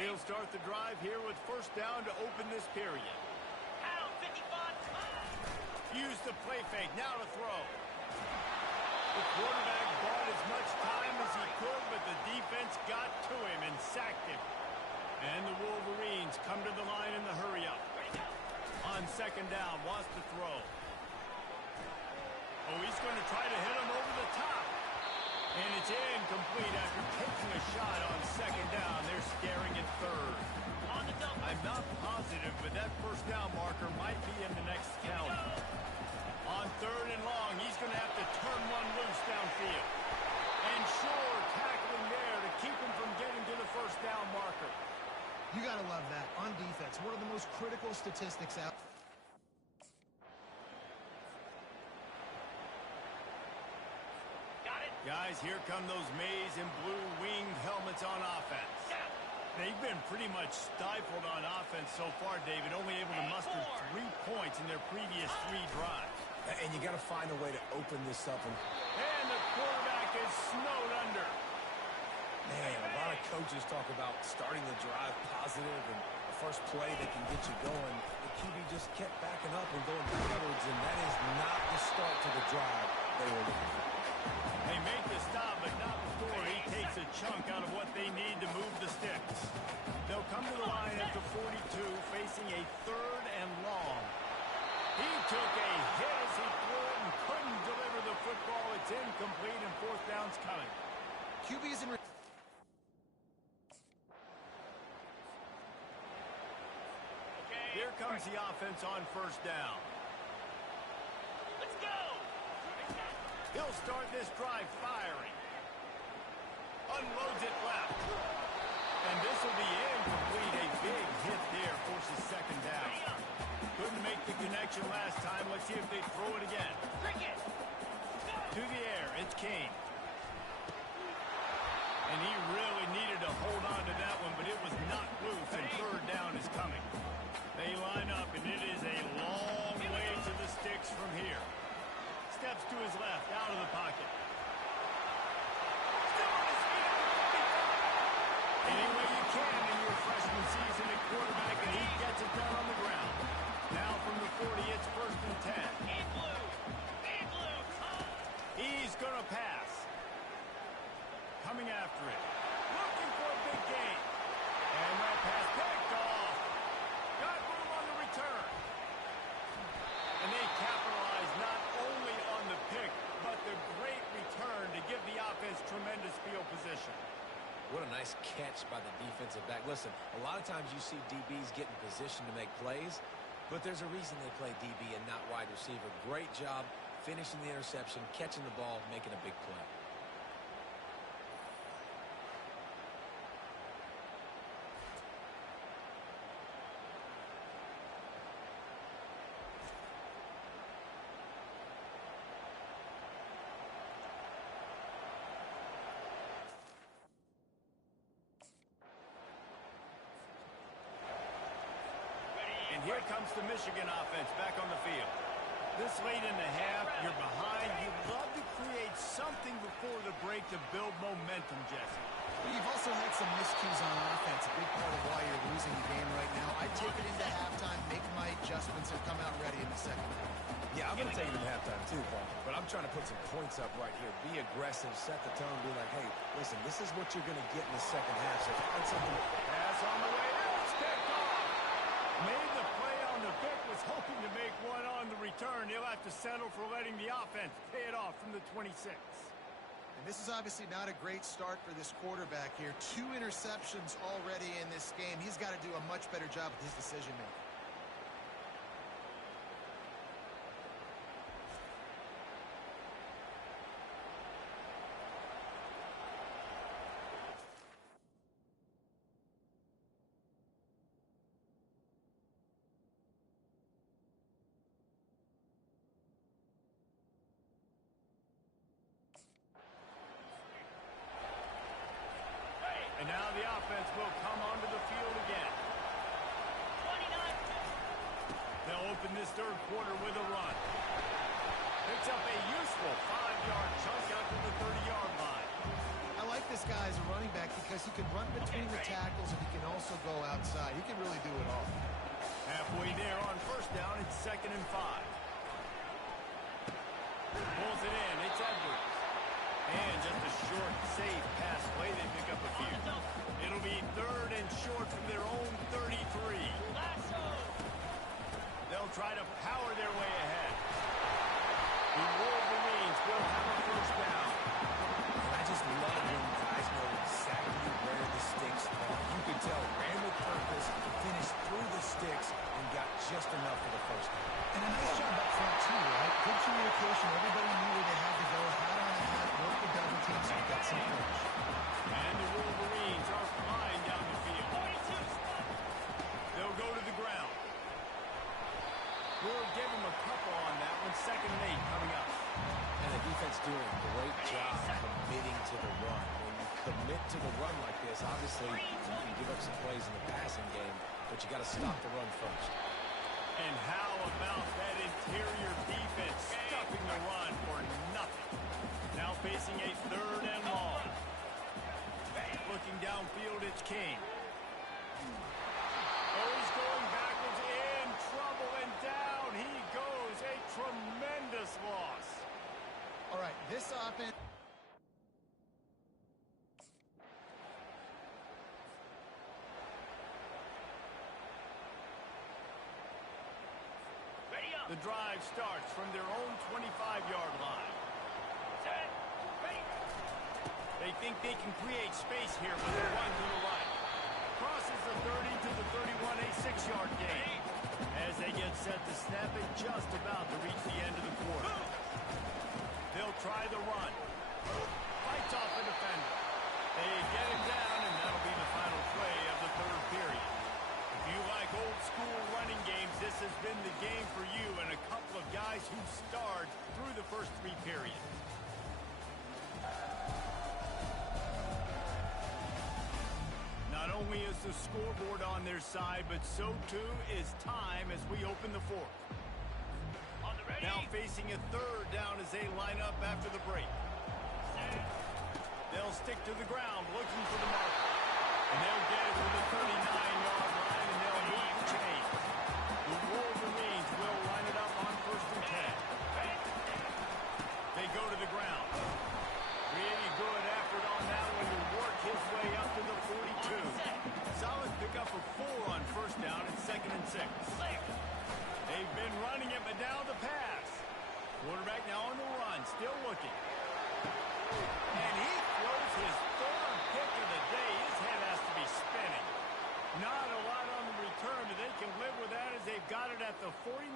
He'll start the drive here with first down to open this period. Use the play fake, now to throw. The quarterback bought as much time as he could, but the defense got to him and sacked him. And the Wolverines come to the line in the hurry-up. On 2nd down, wants to throw. Oh, he's going to try to hit him over the top. And it's incomplete after taking a shot on 2nd down. They're staring at 3rd. I'm not positive, but that first down marker might be in the next count. On 3rd and long, he's going to have to turn one loose downfield. And sure, tackling there to keep him from getting to the first down marker. You got to love that. On defense, one of the most critical statistics out. Guys, here come those maize and blue winged helmets on offense. They've been pretty much stifled on offense so far, David, only able to muster 3 points in their previous 3 drives. And you got to find a way to open this up. And the quarterback is snowed under. Man, a lot of coaches talk about starting the drive positive and the first play that can get you going. The QB just kept backing up and going backwards, and that is not the start to the drive they were looking for. They make the stop, but not before he takes a chunk out of what they need to move the sticks. They'll come to the line at the 42, facing a 3rd and long. He took a hit as he threw it and couldn't deliver the football. It's incomplete, and 4th down's coming. QB's in... Here comes the offense on first down. Let's go! He'll start this drive firing. Unloads it left. And this will be incomplete. A big hit there forces 2nd down. Couldn't make the connection last time. Let's see if they throw it again. To the air, it's King. And he really needed to hold on to that one, but it was knocked loose, and 3rd down is coming. They line up, and it is a long way to the sticks from here. Steps to his left, out of the pocket. Still on his feet at the 45. Any way you can in your freshman season at quarterback, and he gets it done on the ground. Now from the 40, it's 1st and 10. In blue! In blue! He's going to pass. Coming after it. Looking for a big gain. And that pass picked off. Got room on the return. And they capitalize not only on the pick, but the great return to give the offense tremendous field position. What a nice nice catch by the defensive back. Listen, a lot of times you see DBs get in position to make plays, but there's a reason they play DB and not wide receiver. Great job finishing the interception, catching the ball, making a big play. And here comes the Michigan offense back on the field. This late in the half, you're behind. You'd love to create something before the break to build momentum, Jesse. You've also had some miscues on offense, a big part of why you're losing the game right now. I'd take it into halftime, make my adjustments, and come out ready in the second half. Yeah, I'm going to take it in halftime too, Paul. But I'm trying to put some points up right here. Be aggressive, set the tone, be like, hey, listen, this is what you're going to get in the second half. So find something. Pass on the way out. It's picked off. Made the play on the pick, was hoping to make one on the return. He'll have to settle for letting the offense pay it off from the 26. And this is obviously not a great start for this quarterback here. 2 interceptions already in this game. He's got to do a much better job with his decision-making. And now the offense will come onto the field again. 29. They'll open this third quarter with a run. Picks up a useful 5-yard chunk out to the 30-yard line. I like this guy as a running back because he can run between the tackles and he can also go outside. He can really do it all. Halfway there on first down, it's 2nd and 5. Pulls it in. It's Edwards. And just a short, safe pass play. They pick up a few. It'll be 3rd and short from their own 33. They'll try to power their way ahead. The Wolverines will have a first down. I just love when guys know exactly where the sticks are. You can tell, ran with purpose, finished through the sticks, and got just enough for the first down. And a nice job up front, too, right? Good communication. Everybody knew where they had to go. Hat on a hat, work the double team so you got some push. And the Wolverines are flying down the field. They'll go to the ground. We'll give them a couple on that one. 2nd and 8 coming up. And the defense doing a great job committing to the run. When you commit to the run like this, obviously you can give up some plays in the passing game, but you got to stop the run first. And how about that interior defense stuffing the run for nothing? Now facing a 3rd and long. Looking downfield, it's King. Oh, he's going backwards, in trouble, and down he goes. A tremendous loss. All right, this offense... Ready up. The drive starts from their own 25-yard line. Set. Ready. They think they can create space here with a run to the right. Crosses the 30 to the 31, a 6-yard gain. As they get set to snap it, just about to reach the end of the quarter. They'll try the run. Fights off a defender. They get him down, and that'll be the final play of the 3rd period. If you like old school running games, this has been the game for you and a couple of guys who starred through the first 3 periods. Not only is the scoreboard on their side, but so too is time as we open the 4th. On the ready. Now facing a 3rd down as they line up after the break. Set. They'll stick to the ground looking for the marker. And they'll get it to the 39-yard line, and they'll move the chain. The Wolverines will line it up on 1st and 10. They go to the ground. Really good effort on that one to work his way up to the 42. Solid pickup of 4 on 1st down and 2nd and 6. They've been running it, but now the pass. Quarterback now on the run, still looking. And he throws his 3rd pick of the day. His spinning. Not a lot on the return, but they can live with that as they've got it at the 49.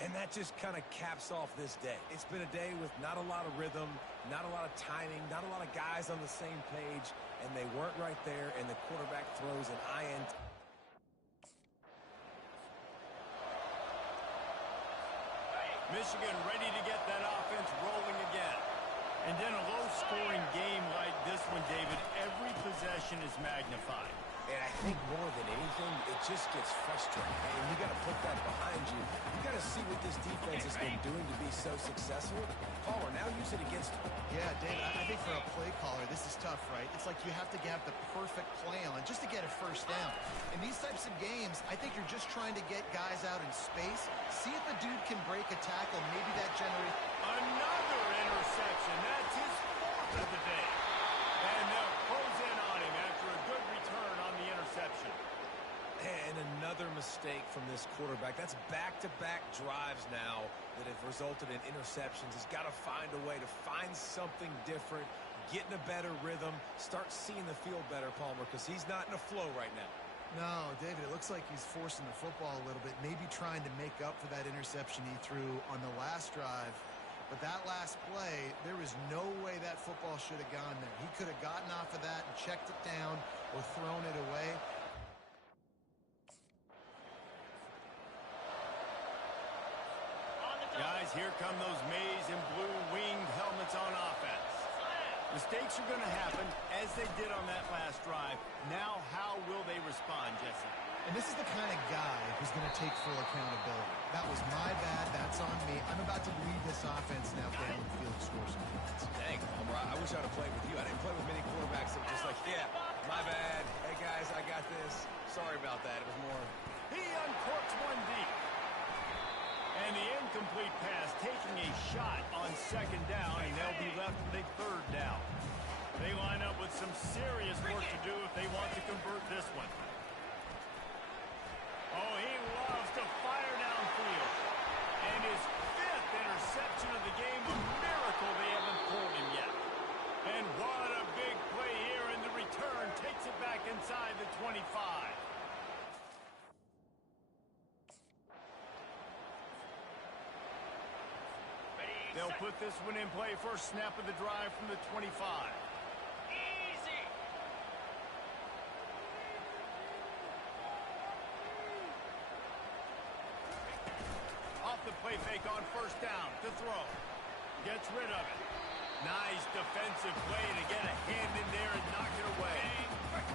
And that just kind of caps off this day. It's been a day with not a lot of rhythm, not a lot of timing, not a lot of guys on the same page, and they weren't right there, and the quarterback throws an INT. Michigan ready to get that offense rolling again. And then a low-scoring game like this one, David, every possession is magnified. And I think more than anything, it just gets frustrating. And you got to put that behind you. You got to see what this defense has been doing to be so successful. Palmer, now use it against them. Yeah, David, I think for a play caller, this is tough, right? It's like you have to have the perfect plan just to get a first down. In these types of games, I think you're just trying to get guys out in space, see if a dude can break a tackle. Maybe that generates... Another interception. That's his fourth of the day. And they'll close in on him after a good return on the interception. And another mistake from this quarterback. That's back-to-back drives now that have resulted in interceptions. He's got to find a way to find something different, get in a better rhythm, start seeing the field better, Palmer, because he's not in a flow right now. No, David, it looks like he's forcing the football a little bit, maybe trying to make up for that interception he threw on the last drive. But that last play, there is no way that football should have gone there. He could have gotten off of that and checked it down or thrown it away. Guys, here come those maize and blue winged helmets on offense. Mistakes are going to happen, as they did on that last drive. Now, how will they respond, Jesse? And this is the kind of guy who's going to take full accountability. That was my bad. That's on me. I'm about to lead this offense now down the field and score some points. Dang, Palmer, I wish I'd have played with you. I didn't play with many quarterbacks that were just like, yeah, my bad. Hey, guys, I got this. Sorry about that. It was more... He uncorks one deep. And the incomplete pass taking a shot on second down, and they'll be left with a third down. They line up with some serious work to do if they want to convert this one. Oh, he loves to fire downfield. And his fifth interception of the game, a miracle they haven't pulled him yet. And what a big play here, and the return takes it back inside the 25. They'll put this one in play. First snap of the drive from the 25. Easy. Off the play fake on first down to throw. Gets rid of it. Nice defensive play to get a hand in there and knock it away.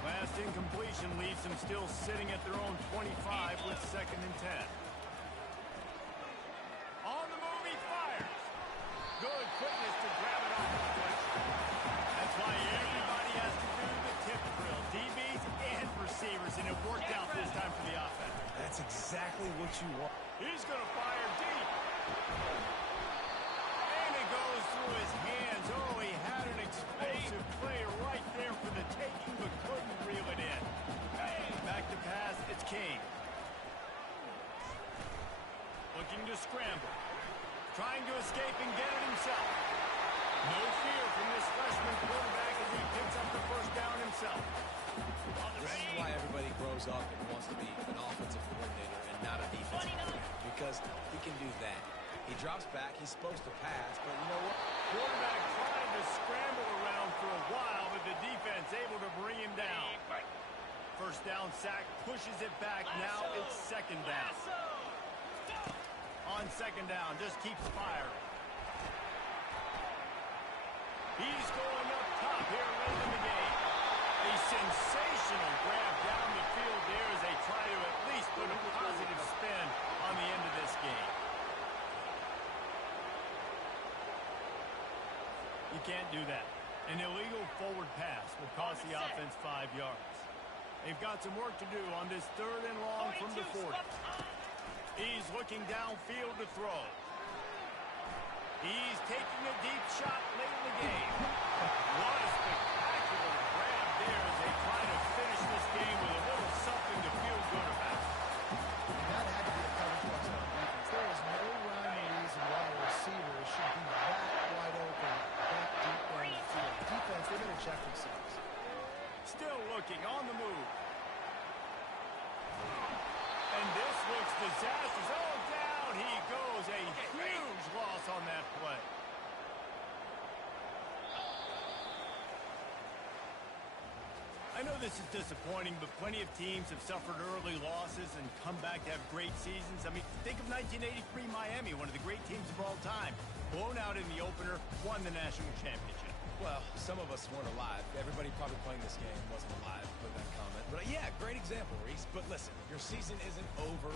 Last incompletion leaves them still sitting at their own 25 with 2nd and 10. On the move, he fires. Good quickness to grab it off the play. That's why everybody has to do the tip drill. DBs and receivers, and it worked out this time for the offense. That's exactly what you want. He's going to fire deep. And it goes through his hands. Oh, he had an explosive play right there for the taking, but couldn't reel it in. Back to pass, it's King. Looking to scramble. Trying to escape and get it himself. No fear from this freshman quarterback as he picks up the first down himself. This is why everybody grows up and wants to be an offensive coordinator and not a defensive coordinator, because he can do that. He drops back. He's supposed to pass, but you know what? Quarterback trying to scramble around for a while, but the defense able to bring him down. First down sack, pushes it back. Now it's 2nd down. On 2nd down, just keeps firing. He's going up top here late in the game. A sensational grab down the field there as they try to at least put a positive spin on the end of this game. You can't do that. An illegal forward pass will cost the offense 5 yards. They've got some work to do on this 3rd and long from the 40. He's looking downfield to throw. He's taking a deep shot late in the game. What a spectacular grab there as they try to finish this game with a little something to feel good about. That had to be a coverage bust on defense. There is no rhyme or reason why a receiver should be that wide open, that deep down the field. Defense, they better check themselves. Still looking. looking on the move. And this looks disastrous. Oh, down he goes. A huge loss on that play. I know this is disappointing, but plenty of teams have suffered early losses and come back to have great seasons. I mean, think of 1983 Miami, one of the great teams of all time. Blown out in the opener, won the national championship. Well, some of us weren't alive. Everybody probably playing this game wasn't alive for that comment. But yeah, great example, Reese. But listen, your season isn't over.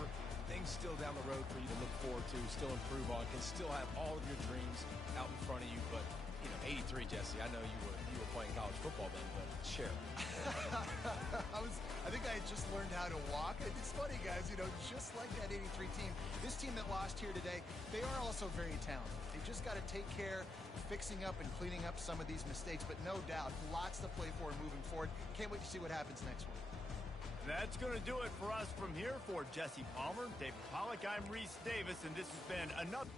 Things still down the road for you to look forward to, still improve on, can still have all of your dreams out in front of you. But, you know, 83, Jesse, I know you were playing college football then, but share. I think I had just learned how to walk. It's funny, guys, you know, just like that 83 team, this team that lost here today, they are also very talented. They just got to take care of fixing up and cleaning up some of these mistakes, but no doubt, lots to play for moving forward. Can't wait to see what happens next week. That's going to do it for us from here. For Jesse Palmer, David Pollack, I'm Reese Davis, and this has been another...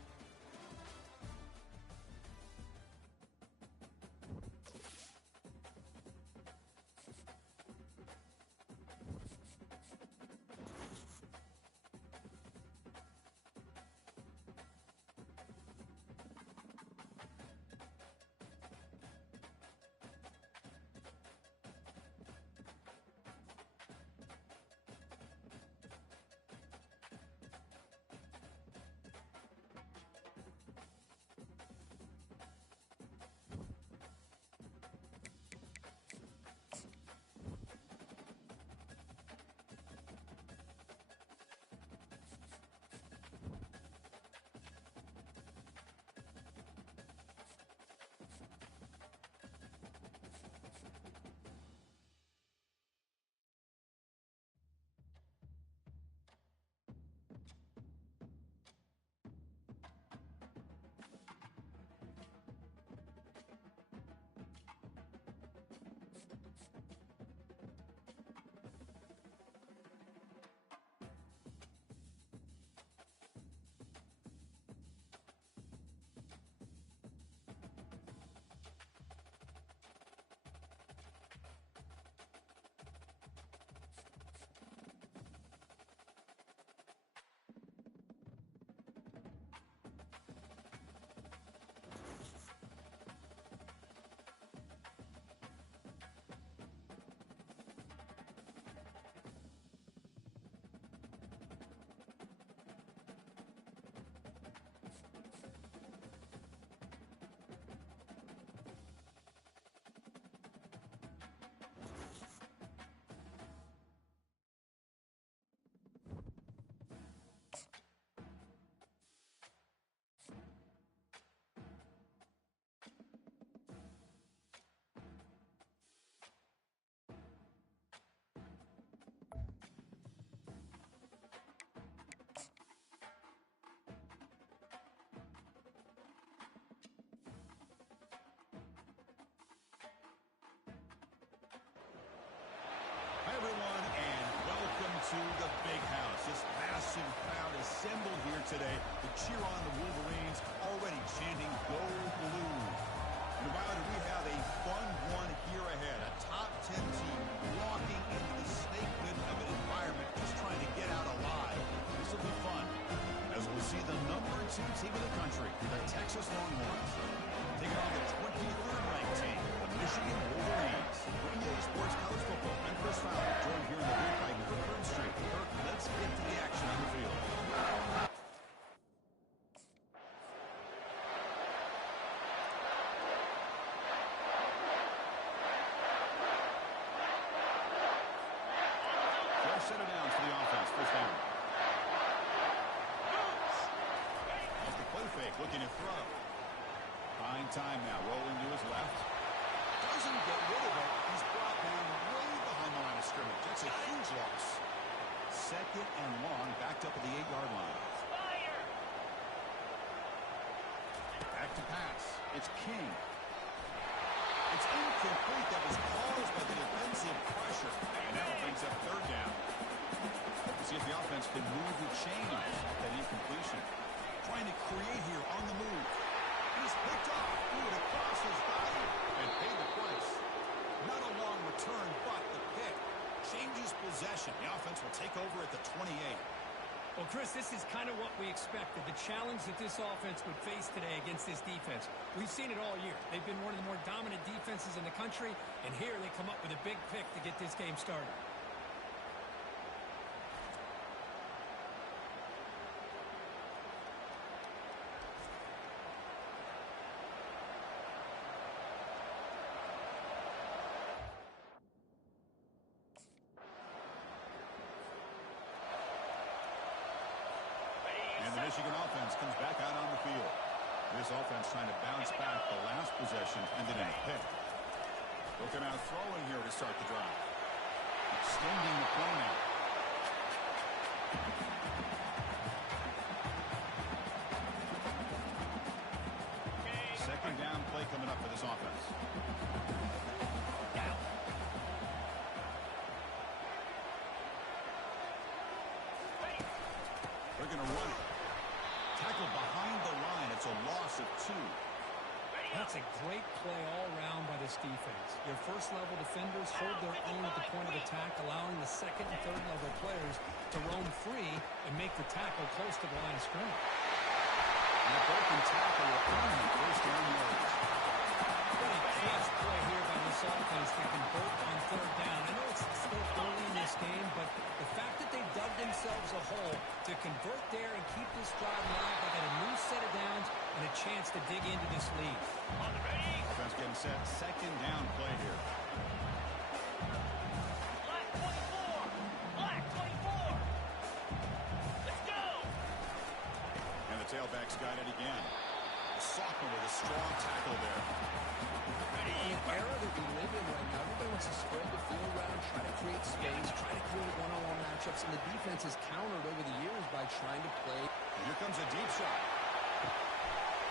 Everyone, and welcome to the Big House. This massive crowd assembled here today to cheer on the Wolverines, already chanting "Go Blue." And wow, do we have a fun one here ahead. A top 10 team walking into the snake pit of an environment, just trying to get out alive. This will be fun, as we'll see the #2 team in the country, the Texas Longhorns, taking on the 23rd ranked team, the Michigan Wolverines. For EA Sports College Football, I'm Chris Fowler, joined here in the booth by Kirk Burnstreet. Kirk, let's get to the action on the field. Fresh set of downs for the offense, first down. Off the play fake, looking to throw. Fine time now, rolling to his left. Doesn't get rid of it. He's brought down way behind the line of scrimmage. That's a huge loss. Second and long, backed up at the 8-yard line. Back to pass. It's King. It's incomplete. That was caused by the defensive pressure. And now brings up third down. Let's see if the offense can move the chains off that incompletion. Trying to create here on the move. He's picked up. Ooh, it crosses by and paid the price. Not a long return, but the pick. Changes possession. The offense will take over at the 28. Well, Chris, this is kind of what we expected, the challenge that this offense would face today against this defense. We've seen it all year. They've been one of the more dominant defenses in the country, and here they come up with a big pick to get this game started. And the Michigan offense comes back out on the field. This offense trying to bounce back. The last possession ended in a pick. Looking out throwing here to start the drive. Extending the play now. Second down play coming up for this offense. They're going to run it. Tackled behind the line. It's a loss of 2. That's a great play all around by this defense. Your first-level defenders hold their own at the point of attack, allowing the second and third-level players to roam free and make the tackle close to the line of scrimmage. And a broken tackle will earn the first down yards. What a clutch play here by this offense to convert on third down. I know it's still early in this game, but the fact that they dug themselves a hole to convert there and keep this drive alive, they got a new set of downs and a chance to dig into this lead. On the ready. Offense getting set. Second down play here. Black 24. Black 24. Let's go. And the tailback's got it again. The sophomore with a strong tackle there. In the era that we live in right now, everybody wants to spread the field around, try to create space, try to create one-on-one matchups, and the defense has countered over the years by trying to play. And here comes a deep shot.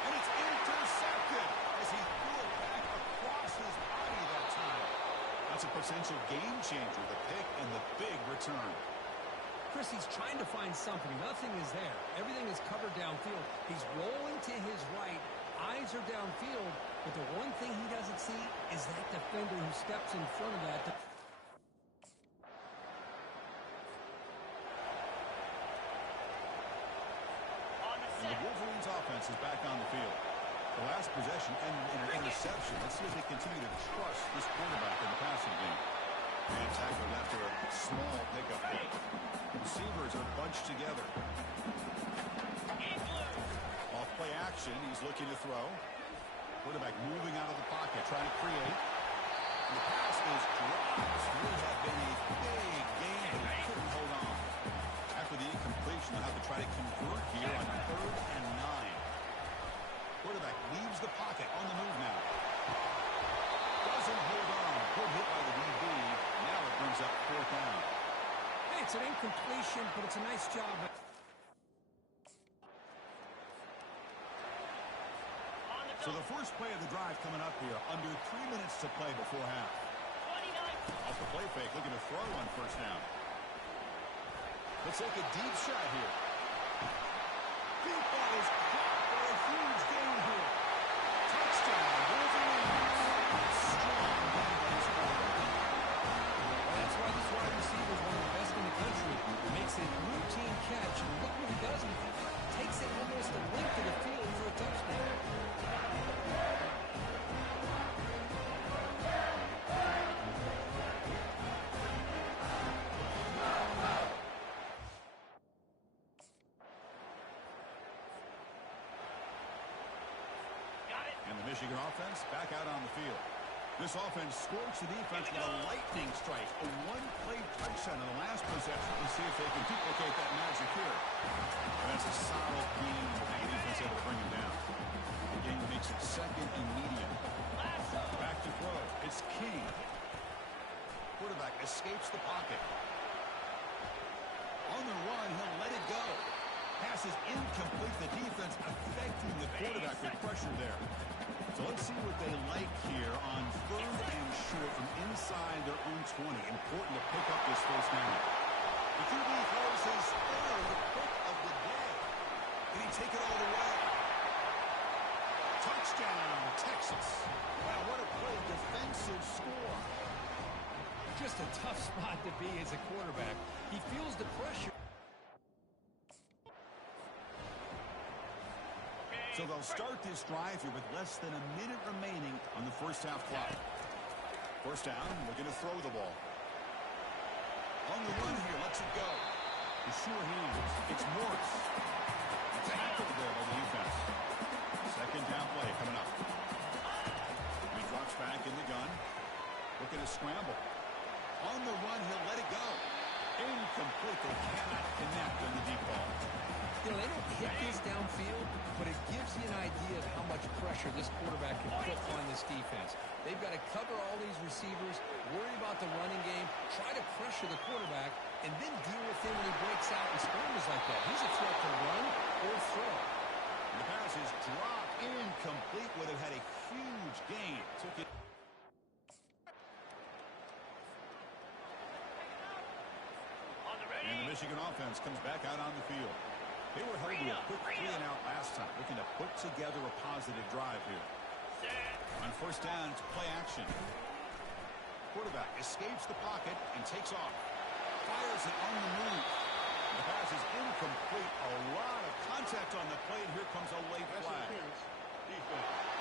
And it's intercepted as he threw it back across his body that time. That's a potential game changer, the pick and the big return. Chris, he's trying to find something. Nothing is there. Everything is covered downfield. He's rolling to his right. Eyes are downfield. But the one thing he doesn't see is that defender who steps in front of that. And the Wolverines offense is back on the field. The last possession ended in an interception. Let's see if they continue to trust this quarterback in the passing game. And tackled after a small pickup play. Receivers are bunched together. Off play action, he's looking to throw. Quarterback moving out of the pocket, trying to create. And the pass is dropped. Would have been a big game, but he couldn't hold on. After the incompletion, they'll have to try to convert here on 3rd and 9. Quarterback leaves the pocket on the move now. Doesn't hold on. Good hit by the DB. Now it brings up 4th down. Hey, it's an incompletion, but it's a nice job. So the first play of the drive coming up here. Under 3 minutes to play before half. 29. Off the play fake, looking to throw on 1st down. Let's take a deep shot here. Deep ball is caught for a huge gain here. Touchdown, Wolverines. Strong game by this quarterback. That's why this wide receiver is one of the best in the country. He makes a routine catch, and look what he does. He takes it almost a length of the field for a touchdown. And the Michigan offense back out on the field. This offense scorched the defense with a lightning strike. A one-play touchdown in the last possession. Let's see if they can duplicate that magic here. And that's a solid game. The defense able to bring him down. The game makes it 2nd and medium. Back to throw. It's King. Quarterback escapes the pocket. On the run, he'll let it go. Pass is incomplete. The defense affecting the quarterback with pressure there. So let's see what they like here on 3rd and short from inside their own 20. Important to pick up this 1st down. The QB throws his 3rd pick of the day. Can he take it all the way? Touchdown, Texas. Wow, what a play. Defensive score. just a tough spot to be as a quarterback. He feels the pressure. So they'll start this drive here with less than a minute remaining on the first half clock. First down, looking to throw the ball. On the run here, lets it go. The sure hands. It's Morris. Tackled there by the defense. Second down play coming up. He drops back in the gun. Looking to scramble. On the run, he'll let it go. Incomplete. They cannot connect on the deep ball. You know, they don't hit this downfield, but it gives you an idea of how much pressure this quarterback can put on this defense. They've got to cover all these receivers, worry about the running game, try to pressure the quarterback, and then deal with him when he breaks out and scrambles like that. He's a threat to run or throw. And the pass is dropped incomplete. Would have had a huge gain. Took it. And the Michigan offense comes back out on the field. They were held to a quick 3-and-out last time, looking to put together a positive drive here. On first down, it's play action. Quarterback escapes the pocket and takes off. Fires it on the move. The pass is incomplete. A lot of contact on the play, and here comes a late flag. Defense.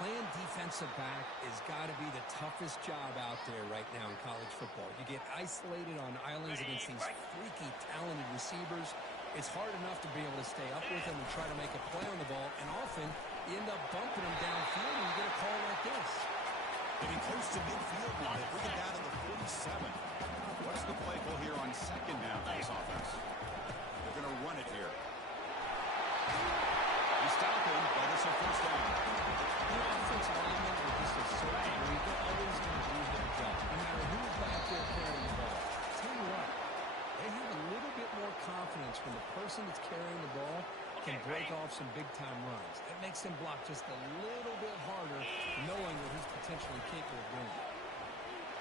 Playing defensive back has got to be the toughest job out there right now in college football. You get isolated on islands against these freaky, talented receivers. It's hard enough to be able to stay up with them and try to make a play on the ball, and often you end up bumping them downfield and you get a call like this. Getting close to midfield now. They bring it down to the 47. What's the play call here on second down for this offense? They're going to run it here. They stop him, but it's a first down. The offensive linemen are just a certain breed. They're always going to do their job, no matter who's back there carrying the ball. Tell you what, they have a little bit more confidence when the person that's carrying the ball can break off some big-time runs. That makes them block just a little bit harder, knowing what he's potentially capable of doing.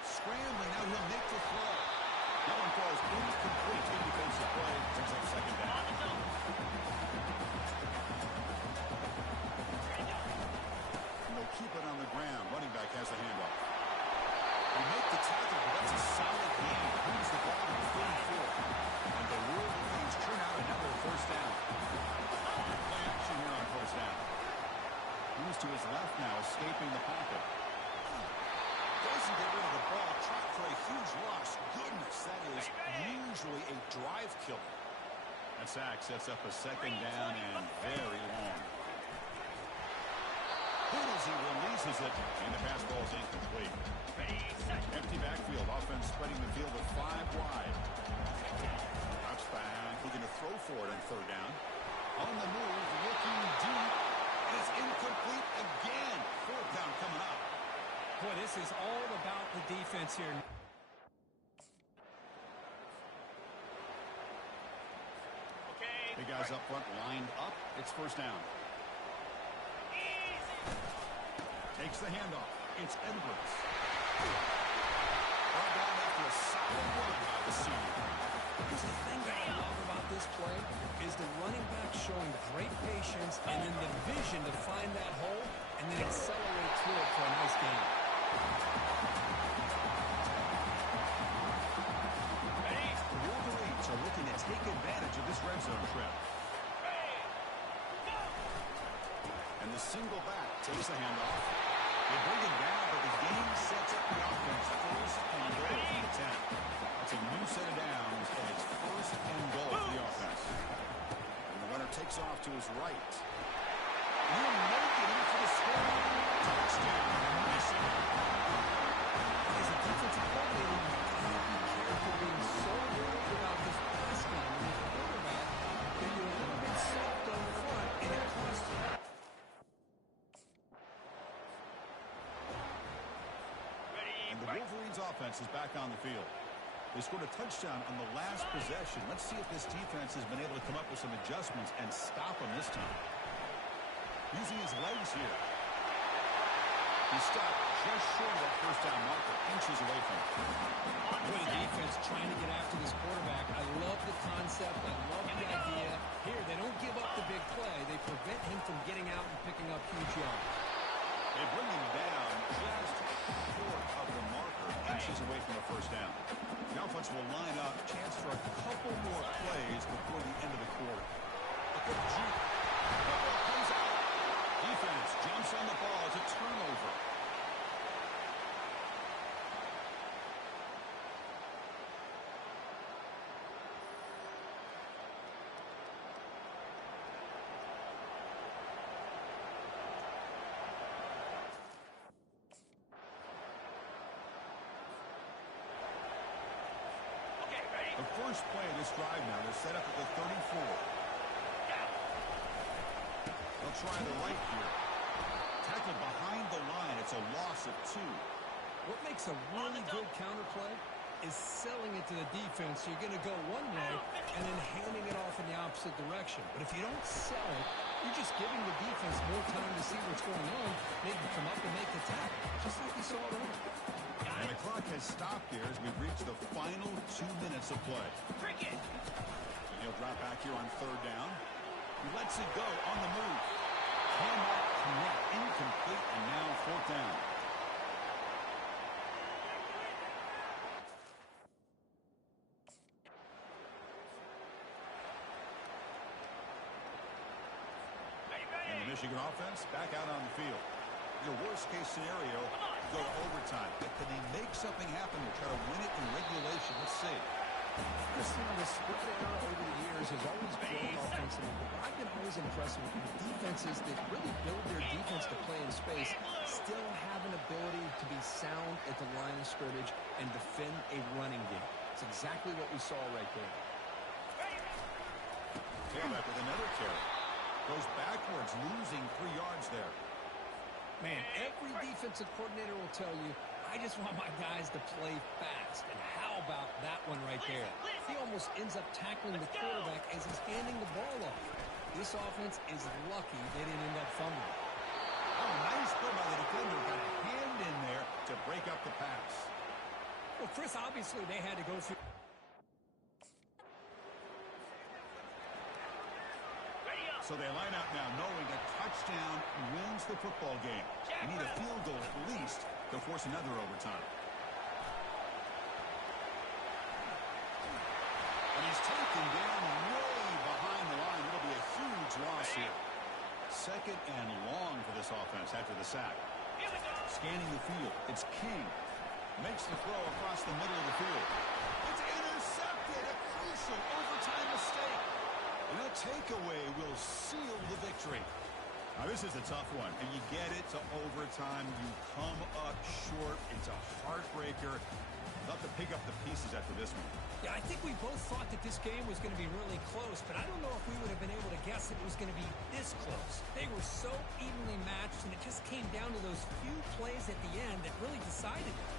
Scrambling, now he'll make the throw. That one falls incomplete. Good defensive play. Brings up second down. And they'll keep it on the ground. Running back has the handoff. They make the tackle, but that's a solid gain. Moves the ball to the 34. And the Wolverines turn out another first down. Play action here on first down. Moves to his left now, escaping the pocket. Doesn't get rid of the ball. Trapped for a huge loss. Goodness, that is usually a drive killer. That sack sets up a second down and very long. As he releases it, and the pass ball is incomplete. Empty backfield. Offense spreading the field with 5 wide. Drops back, looking to throw for it on third down. On the move, looking deep. And it's incomplete again. Fourth down coming up. Boy, this is all about the defense here. The guys up front lined up. It's first down. Takes the handoff. It's Edwards. Brought down after a solid run by the senior. Here's the thing that I love about this play is the running back showing great patience and then the vision to find that hole and then accelerate through it for a nice gain. The Wolverines are looking to take advantage of this red zone trip. And the single back takes the handoff. They bring it down, but the game sets up the offense. First and goal from the 10. That's a new set of downs, and it's first and goal for the offense. And the runner takes off to his right. He'll make it in for the score. Touchdown, Michigan. As a defensive coordinator, you can't be careful being so worried about this pass game with the quarterback that you're a little bit soft on the front, and it costs you. And the Wolverines offense is back on the field. They scored a touchdown on the last possession. Let's see if this defense has been able to come up with some adjustments and stop them this time. Using his legs here. He stopped just short of that first down marker, inches away from it. Boy, the defense trying to get after this quarterback. I love the concept. I love the idea. Here, they don't give up the big play. They prevent him from getting out and picking up huge yards. They bring him down inches away from a first down. The offense will line up. Chance for a couple more plays before the end of the quarter. A quick juke. Football comes out. Defense jumps on the ball. It's a turnover. The first play of this drive now, they're set up at the 34. They'll try the right here. Tackled behind the line. It's a loss of 2. What makes a really good counterplay is selling it to the defense. So you're going to go one way and then handing it off in the opposite direction. But if you don't sell it, you're just giving the defense more time to see what's going on, maybe come up and make the tackle, just like we saw earlier. And the clock has stopped here as we've reached the final 2 minutes of play. Cricket. And he'll drop back here on third down. He lets it go on the move. Cannot connect. Incomplete, and now fourth down. And the Michigan offense back out on the field. Your worst-case scenario, go to overtime. But can they make something happen to try to win it in regulation? Let's see. The spread era over the years has always been offensively, but I've been always impressed with the defenses that really build their defense to play in space, still have an ability to be sound at the line of scrimmage and defend a running game. It's exactly what we saw right there. Tailback with another carry. Goes backwards, losing 3 yards there. Man, every defensive coordinator will tell you, I just want my guys to play fast. And how about that one right there? He almost ends up tackling the quarterback as he's handing the ball off. This offense is lucky they didn't end up fumbling. Oh, nice play by the defender. Got a hand in there to break up the pass. Well, Chris, obviously they had to go through. So they line up now knowing a touchdown wins the football game. You need a field goal at least to force another overtime. And he's taken down way behind the line. It'll be a huge loss here. Second and long for this offense after the sack. Scanning the field. It's King. Makes the throw across the middle of the field. It's intercepted. A crucial overtime mistake. And that takeaway will seal the victory. Now, this is a tough one. And you get it to overtime. You come up short. It's a heartbreaker. They'll have to pick up the pieces after this one. Yeah, I think we both thought that this game was going to be really close, but I don't know if we would have been able to guess it was going to be this close. They were so evenly matched, and it just came down to those few plays at the end that really decided it.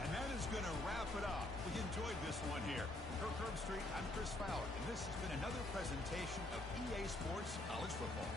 And that is going to wrap it up. We enjoyed this one here. For Curb Street, I'm Chris Fowler, and this has been another presentation of EA Sports College Football.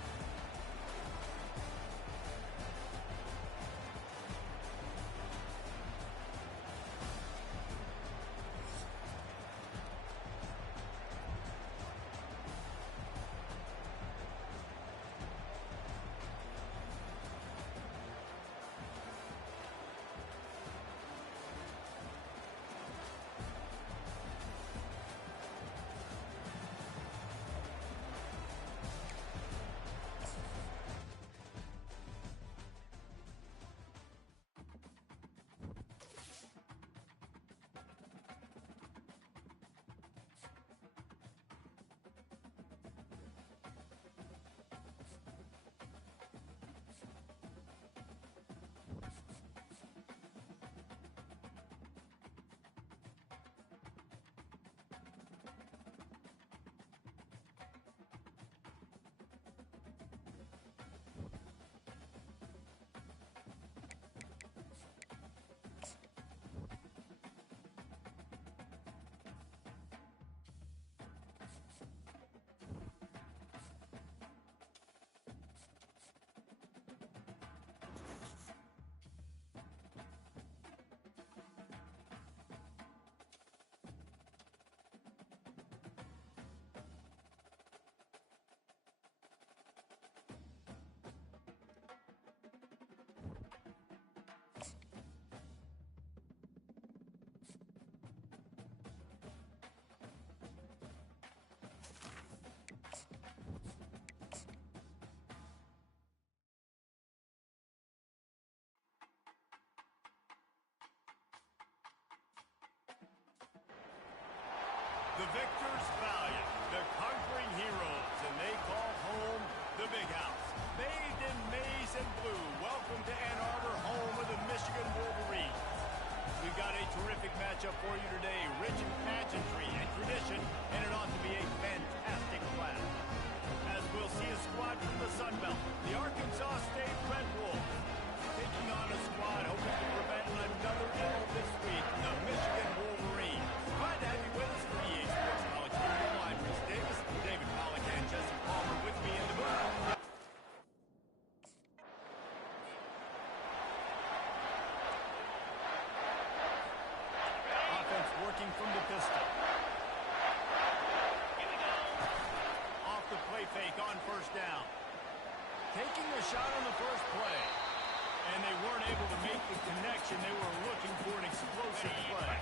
The victors valiant, the conquering heroes, and they call home the Big House. Bathed in maize and blue, welcome to Ann Arbor, home of the Michigan Wolverines. We've got a terrific matchup for you today, rich in pageantry and tradition, and it ought to be a fantastic clash. As we'll see a squad from the Sun Belt, the Arkansas State Red Wolves, taking on a squad hoping to prevent another L this week, the Michigan Wolverines. Glad to have you with us for EA Sports College Football. I'm Chris Davis, David Pollack, and Jesse Palmer with me in the booth. Offense working from the pistol. Here we go. Off the play fake on first down. Taking the shot on the first play. And they weren't able to make the connection. They were looking for an explosive play.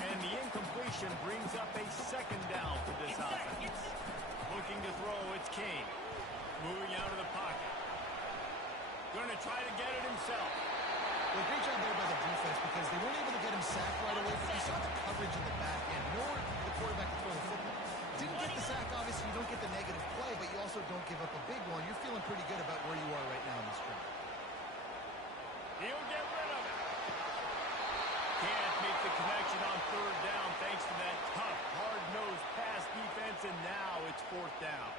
And the incompletion brings up a second down for this offense. Looking to throw, it's Kane. Moving out of the pocket. Going to try to get it himself. Well, great job there by the defense because they weren't able to get him sacked right away, but you saw the coverage in the back end, nor the quarterback to throw the football. Didn't get the sack, obviously you don't get the negative play, but you also don't give up a big one. You're feeling pretty good about where you are right now in this drive. He'll get rid of it. Can't make the connection on third down thanks to that tough, hard-nosed pass defense, and now it's fourth down.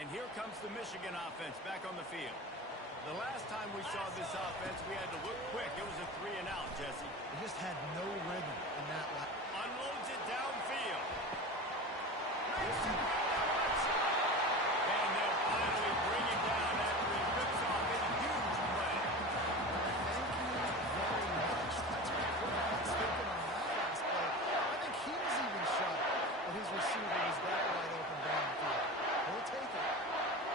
And here comes the Michigan offense back on the field. The last time we saw this offense, we had to look quick. It was a 3-and-out, Jesse. They just had no rhythm in that last. Unloads it downfield. And they'll finally bring it down after he rips off a huge play. Thank you very much. That's what the quarterback's thinking on that last play. I think he was even shocked that his receiver was that wide open downfield. He'll take it.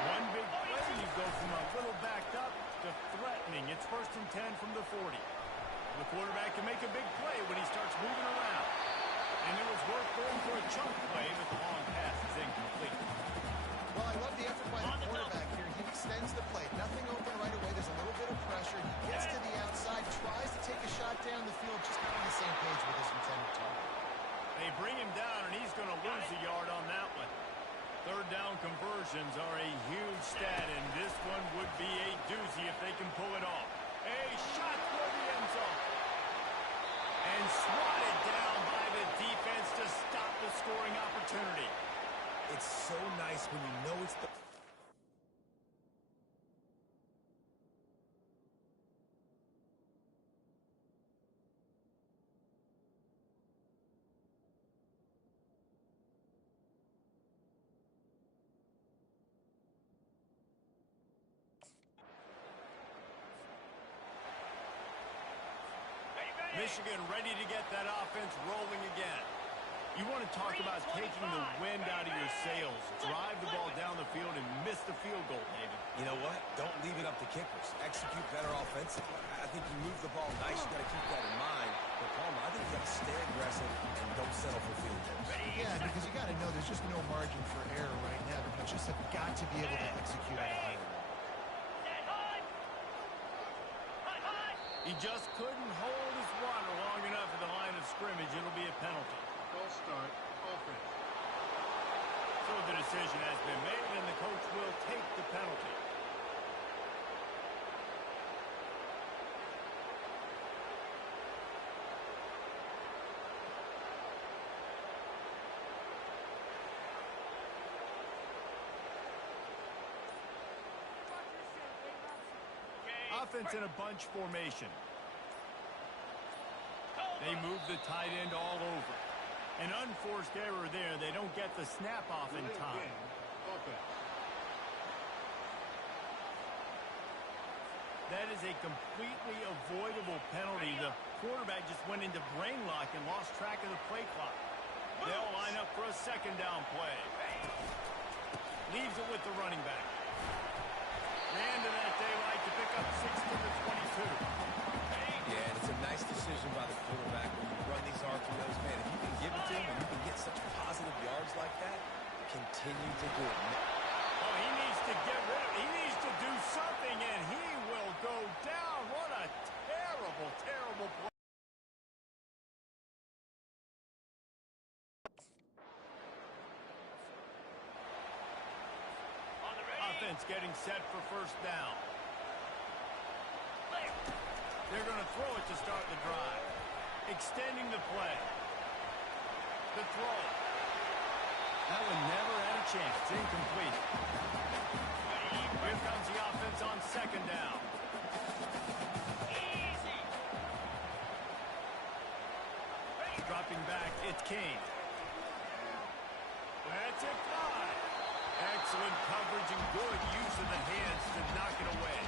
One big play, you go from a little backed up to threatening. It's 1st and 10 from the 40. The quarterback can make a big play when he starts moving around. And it was worth going for a chunk play, but the long pass is incomplete. Well, I love the effort by the quarterback here. He extends the play. Nothing open right away. There's a little bit of pressure. He gets to the outside, tries to take a shot down the field, just not on the same page with his intended target. They bring him down, and he's going to lose a yard on that one. Third down conversions are a huge stat, and this one would be a doozy if they can pull it off. A shot for the end zone. And swatted down by the defense to stop the scoring opportunity. It's so nice when you know it's the... Michigan ready to get that offense rolling again. You want to talk about taking the wind out of your sails. Drive the ball down the field and miss the field goal, David. You know what? Don't leave it up to kickers. Execute better offensively. I think you move the ball nice. You got to keep that in mind. But Palmer, I think you got to stay aggressive and don't settle for field goals. Yeah, because you got to know there's just no margin for error right now. You just have got to be able to execute at a high level. He just couldn't hold his water long enough at the line of scrimmage. It'll be a penalty. False start, offense. So the decision has been made, and the coach will take the penalty. Offense in a bunch formation. They move the tight end all over. An unforced error there. They don't get the snap off in time. That is a completely avoidable penalty. The quarterback just went into brain lock and lost track of the play clock. They'll line up for a second down play. Leaves it with the running back. Ran to that daylight to pick up 6 to the 22. Yeah, and it's a nice decision by the quarterback when you run these RPOs. Man, if you can give it to him and you can get such positive yards like that, continue to do it. Oh, he needs to get rid of it. He needs to do something. defense getting set for first down. They're going to throw it to start the drive. Extending the play. The throw. That one never had a chance. Incomplete. Here comes the offense on second down. Easy. Dropping back, it's Kane. That's it, fly. Excellent coverage and good use of the hands to knock it away.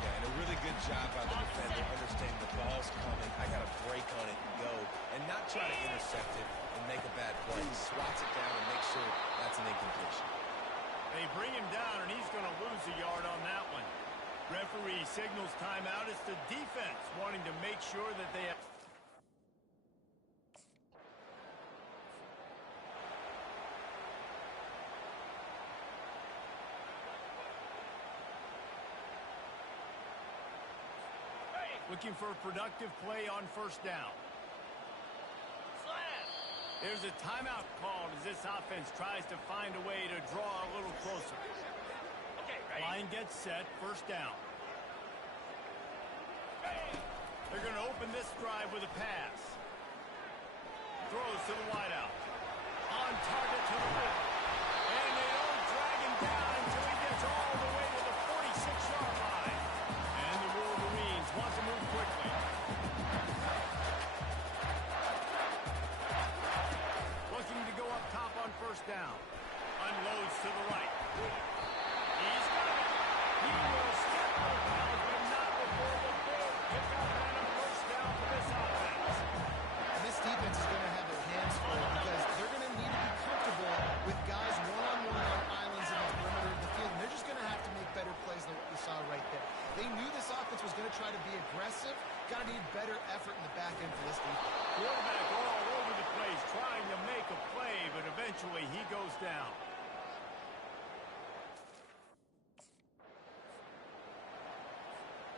Yeah, and a really good job by the defender, understanding the ball's coming. I got to break on it and go, and not try to intercept it and make a bad play. He swats it down and makes sure that's an incompletion. They bring him down, and he's going to lose a yard on that one. Referee signals timeout. It's the defense wanting to make sure that they have... Looking for a productive play on first down. Slam. There's a timeout called as this offense tries to find a way to draw a little closer. Okay, ready? Line gets set, first down. They're going to open this drive with a pass. Throws to the wideout. On target to the middle. And they don't drag him down until he gets all the way to the 46-yard line. And the Wolverines want to move quickly. Looking to go up top on first down. Unloads to the right. He's got it. He will step those pounds, but not before the ball. Pick up and a first down for this offense. And this defense is going to have their hands full because they're going to need to be comfortable with guys one-on-one on islands in the perimeter of the field. And they're just going to have to make better plays than what we saw right there. They knew this offense was going to try to be aggressive. Got to need better effort in the back end for this defense. Quarterback all over the place trying to make a play, but eventually he goes down.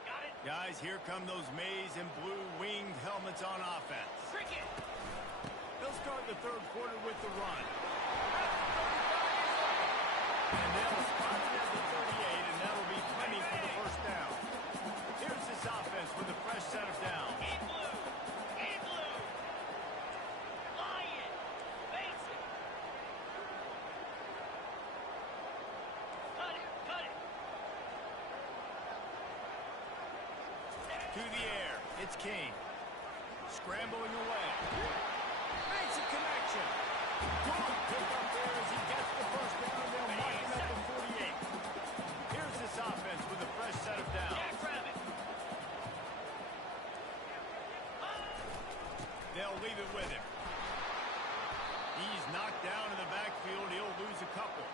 Got it. Guys, here come those maize and blue winged helmets on offense. Cricket. They'll start the third quarter with the run. And they'll spot it at the 38, and that'll be plenty for the first down. Here's this offense with a fresh set of downs. In blue. In blue. Lion. Face it. Cut it. Cut it. To the air, it's Kane. Scrambling away. Makes a connection. Good pick up there as he gets the first down, and they'll mark him at the 48. Here's this offense with a fresh set of downs. Jackrabbit. They'll leave it with him. He's knocked down in the backfield. He'll lose a couple.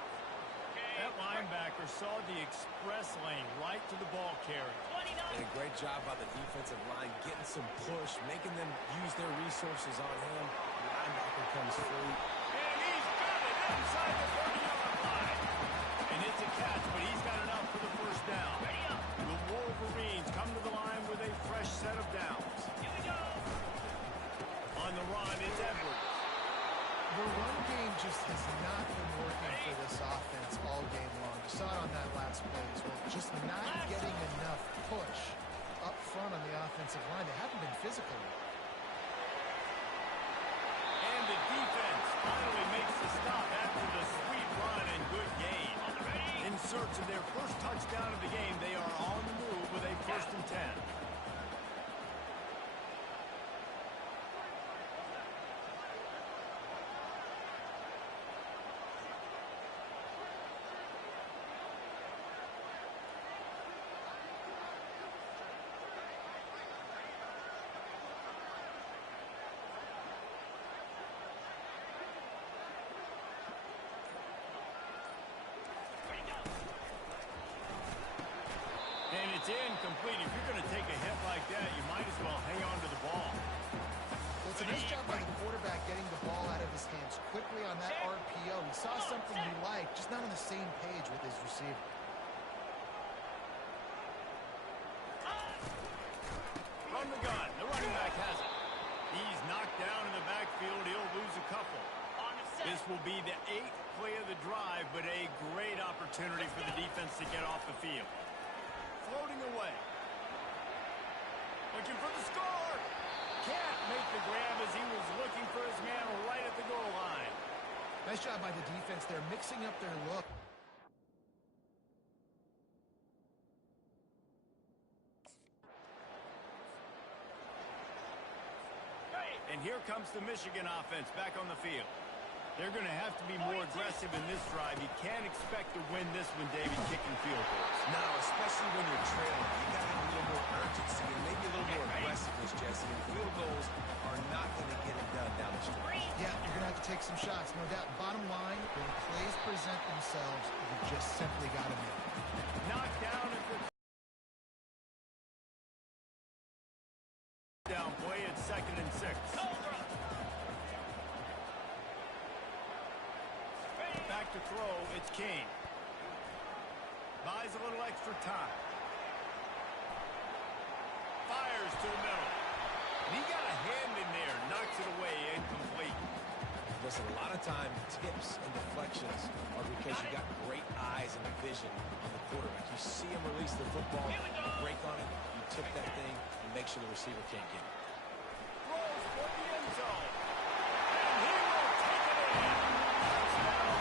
That linebacker saw the express lane right to the ball carrier. 29. And a great job by the defensive line, getting some push, making them use their resources on him. The linebacker comes free. And he's got it inside the 30-yard line. And it's a catch, but he's got enough for the first down. Ready up. The Wolverines come to the line with a fresh set of downs. Here we go. On the run, it's Edwards. The run game just has not been working for this offense all game long. You saw it on that last play as well. Just not getting enough push up front on the offensive line. They haven't been physical. And the defense finally makes the stop after the sweet run and good gain. In search of their first touchdown of the game, they are on the move with a 1st and 10. And it's incomplete. If you're going to take a hit like that, you might as well hang on to the ball. Well, it's a nice job by the quarterback getting the ball out of his hands quickly on that RPO. He saw something he liked, just not on the same page with his receiver. From the gun, the running back has it. He's knocked down in the backfield. He'll lose a couple. On the set. His will be the 8th play of the drive, but a great opportunity for the defense to get off the field. Floating away. Looking for the score. Can't make the grab as he was looking for his man right at the goal line. Nice job by the defense. They're mixing up their look. And here comes the Michigan offense back on the field. They're going to have to be more aggressive in this drive. You can't expect to win this one, David, kicking field goals. No, especially when you're trailing. You got to have a little more urgency and maybe a little more aggressiveness, Jesse. And field goals are not going to get it done down the stretch. Yeah, you're going to have to take some shots, no doubt. Bottom line, when plays present themselves, you just simply got to make it. Knocked down at the down play at 2nd and 6. Back to throw, it's Kane. Buys a little extra time. Fires to the middle. And he got a hand in there, knocks it away, incomplete. Listen, a lot of time, tips and deflections are because you got great eyes and vision on the quarterback. You see him release the football, you break on it, you tip that thing, and make sure the receiver can't get it. Throws for the end zone. And he will take it in. Touchdown.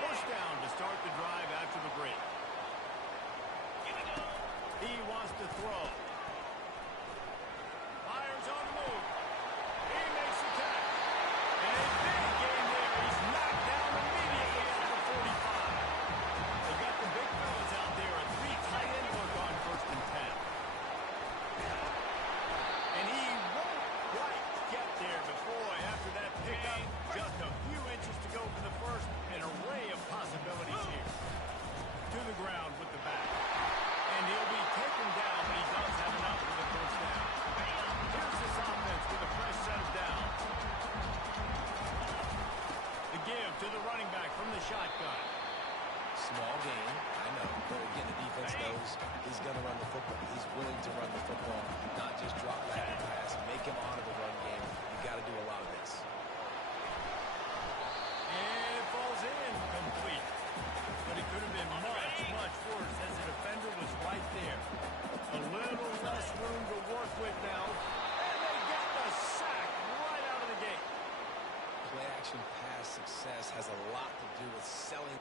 First down to start the drive after the break. He wants to throw. Fires on the move. He makes the catch. And a big game there. He's knocked down immediately at the 45. They got the big fellas out there. A 3 tight end look on 1st and 10. And he won't quite get there. But boy, after that pickup, just a few inches to go for the first. An array of possibilities here. To the ground with the back. And he'll be taken down, but he does have enough for the first down. Here's this offense with a fresh set of downs. The give to the running back from the shotgun. Small game, I know, but again, the defense knows he's going to run the football. He's willing to run the football, not just drop back and pass, make him honor the run game. You got to do a lot of this. And it falls in, complete. But it could have been much, much worse as the defender was right there. A little less room to work with now. And they get the sack right out of the gate. Play action pass success has a lot to do with selling.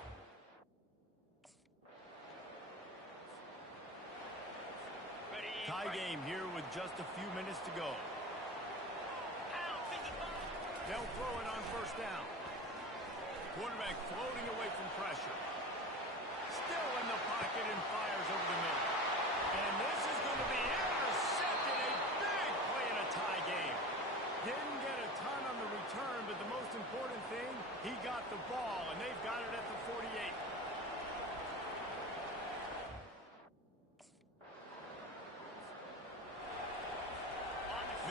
Tie game here with just a few minutes to go. They'll throw it on first down. Quarterback floating away from pressure. Still in the pocket and fires over the middle. And this is going to be intercepted. A big play in a tie game. Didn't get a ton on the return, but the most important thing, he got the ball, and they've got it at the 48.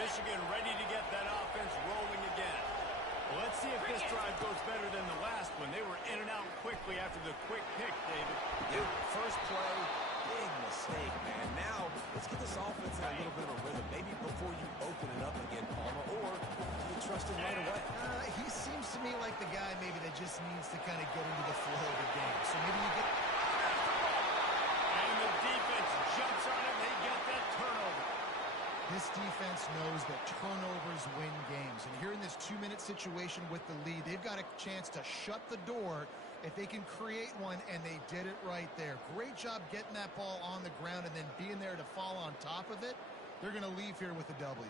Michigan ready to get that offense rolling again. Well, let's see if this drive goes better than the last one. They were in and out quickly after the quick pick, David. Yeah, first play, big mistake, man. Now, let's get this offense in a little bit of a rhythm. Maybe before you open it up again, Palmer, or you trust him right away. He seems to me like the guy maybe that just needs to kind of get into the flow of the game. So maybe you get... And the defense jumps on it. They get that turnover. This defense knows that turnovers win games. And here in this 2-minute situation with the lead, they've got a chance to shut the door if they can create one, and they did it right there. Great job getting that ball on the ground and then being there to fall on top of it. They're going to leave here with a W.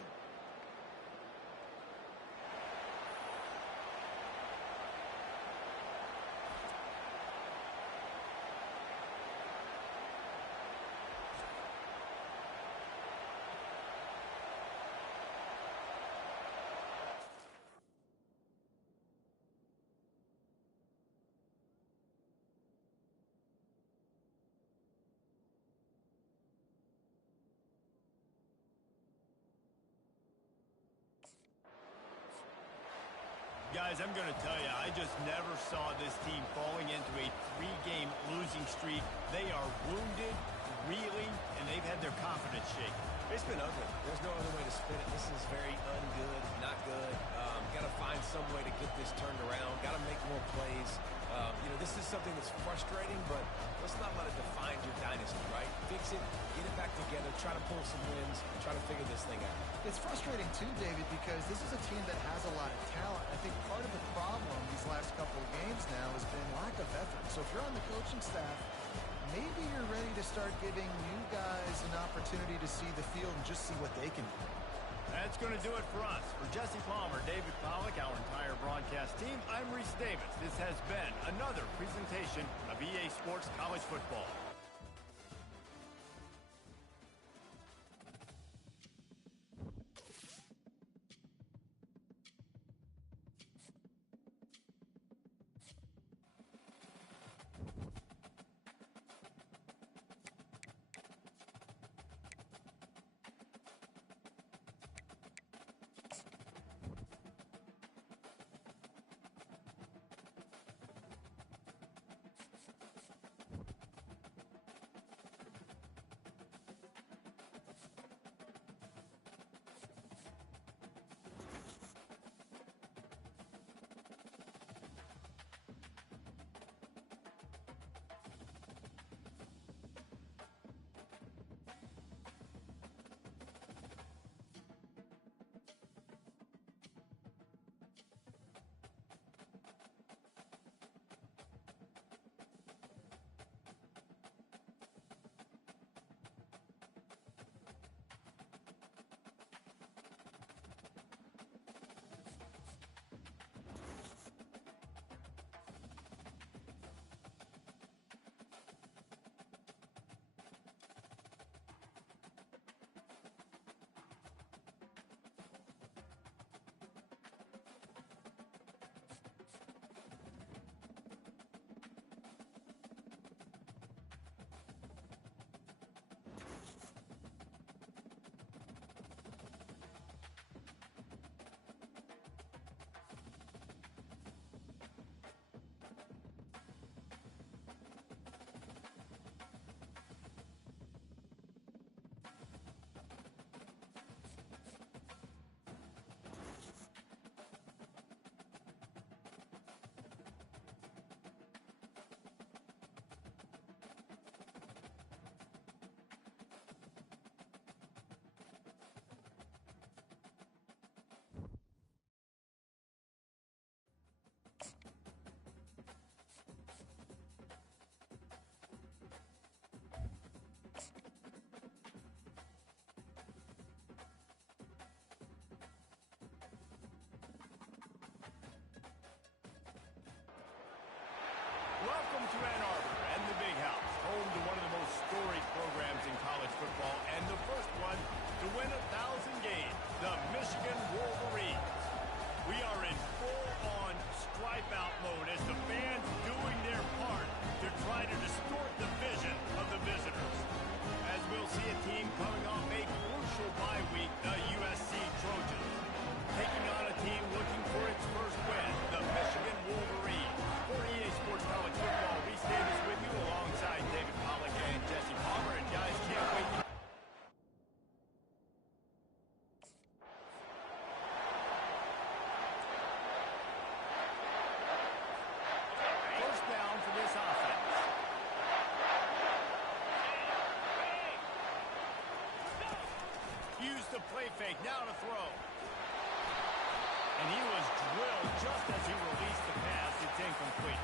Guys, I'm going to tell you, I just never saw this team falling into a 3-game losing streak. They are wounded, reeling, and they've had their confidence shaken. It's been ugly. There's no other way to spin it. This is very ungood, not good. Got to find some way to get this turned around. Got to make more plays. This is something that's frustrating, but let's not let it define your dynasty, right? Fix it, get it back together, try to pull some wins, try to figure this thing out. It's frustrating too, David, because this is a team that has a lot of talent. I think part of the problem these last couple of games now has been lack of effort. So if you're on the coaching staff, maybe you're ready to start giving new guys an opportunity to see the field and just see what they can do. That's going to do it for us. For Jesse Palmer, David Pollack, our entire broadcast team, I'm Reese Davis. This has been another presentation of EA Sports College Football. Welcome to Ann Arbor and the Big House, home to one of the most storied programs in college football and the first one to win 1,000 games, the Michigan Wolverines. We are in full-on stripe-out mode as the fans doing their part to try to distort the vision of the visitors. As we'll see a team coming off a crucial bye week, the USC Trojans, taking on a team looking for its first win, the Michigan Wolverines. For EA Sports College Football, Reese Davis with you alongside David Pollack and Jesse Palmer. And guys, can't wait to first down for this offense. Use the play fake, now to throw. And he was drilled just as he released the pass. It's incomplete.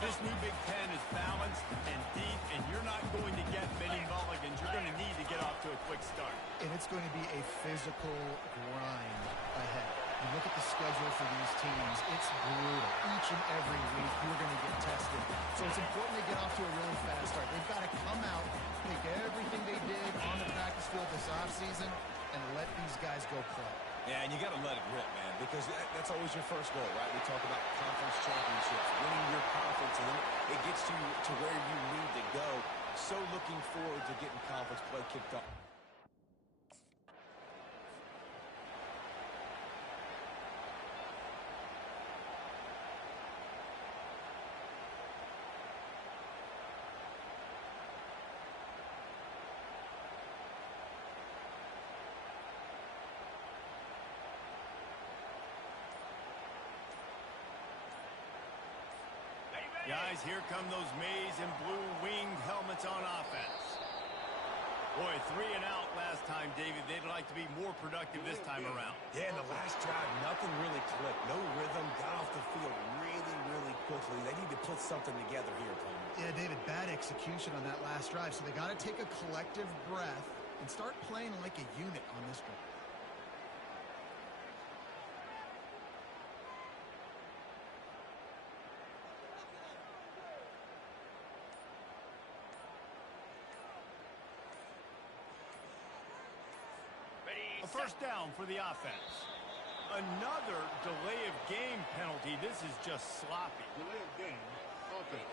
This new Big Ten is balanced and deep, and you're not going to get many mulligans. You're going to need to get off to a quick start. And it's going to be a physical grind ahead. You look at the schedule for these teams, it's brutal. Each and every week, you're going to get tested. So it's important to get off to a really fast start. They've got to come out, take everything they did on the practice field this offseason, and let these guys go play. Yeah, and you got to let it rip, man, because that's always your first goal, right? We talk about conference championships, winning your conference, and then it gets you to where you need to go. So looking forward to getting conference play kicked off. Guys, here come those maize and blue winged helmets on offense. Boy, 3 and out last time, David. They'd like to be more productive this time around. Yeah, in the last drive, nothing really clicked. No rhythm, got off the field really, really quickly. They need to put something together here, Coleman. Yeah, David, bad execution on that last drive, so they got to take a collective breath and start playing like a unit on this drive. A first down for the offense. Another delay of game penalty. This is just sloppy. Delay of game. Offense.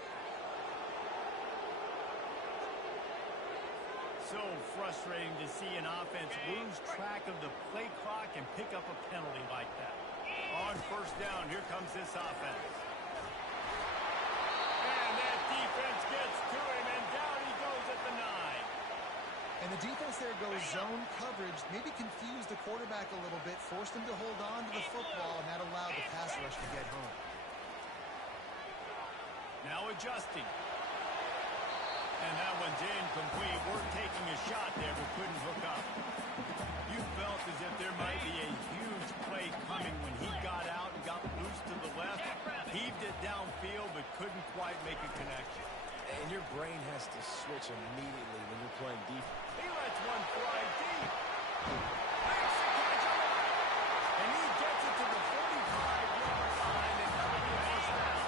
So frustrating to see an offense lose track of the play clock and pick up a penalty like that. On first down, here comes this offense. And that defense gets to him, and down he goes at the 9. And the defense there goes zone coverage, maybe confused the quarterback a little bit, forced him to hold on to the football, and that allowed the pass rush to get home. Now adjusting. And that one's incomplete. We're taking a shot there, but couldn't hook up. You felt as if there might be a huge play coming when he got out and got loose to the left, heaved it downfield, but couldn't quite make a connection. And your brain has to switch immediately when you're playing defense. He lets one fly deep. Makes the catch on the right. And he gets it to the 45-yard line, and that'll be a first down.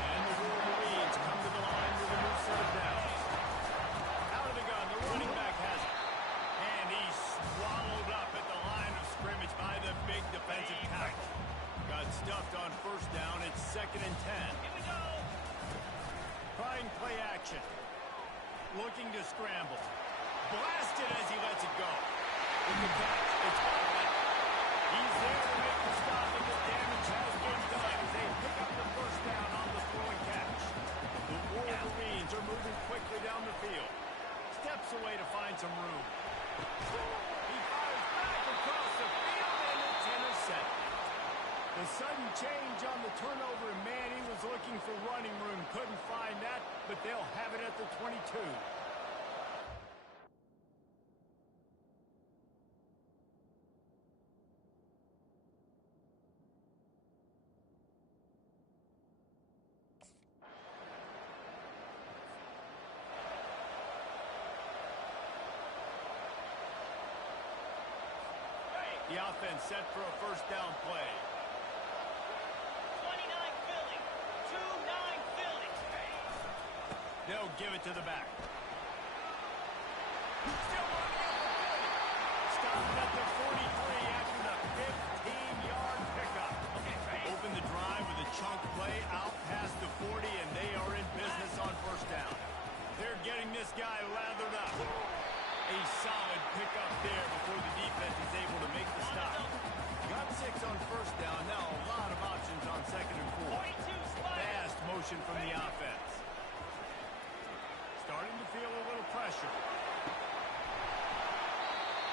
And the Wolverines come to the line with a new set of downs. Out of the gun, the running back has it. And he's swallowed up at the line of scrimmage by the big defensive tackle. Got stuffed on first down. It's 2nd and 10. Here we go. Trying play action. Looking to scramble. Blasted as he lets it go. With the catch, it's Bartlett. He's there to make the stop, and the damage has been done as they pick up the first down on the throw and catch. The Wolverines are moving quickly down the field. Steps away to find some room. He fires back across the field, and it's intercepted. The sudden change on the turnover, and man, he was looking for running room. Couldn't find that, but they'll have it at the 22. The offense set for a first down play. 29 Philly. 2-9 Philly. They'll give it to the back. Still running up the field. Stopped at the 43 after the 15-yard pickup. Open the drive with a chunk play out past the 40, and they are in business on first down. They're getting this guy lathered up. A solid pickup there before the defense is able to make the stop. Got 6 on first down. Now a lot of options on 2nd and 4. Fast motion from the offense. Starting to feel a little pressure.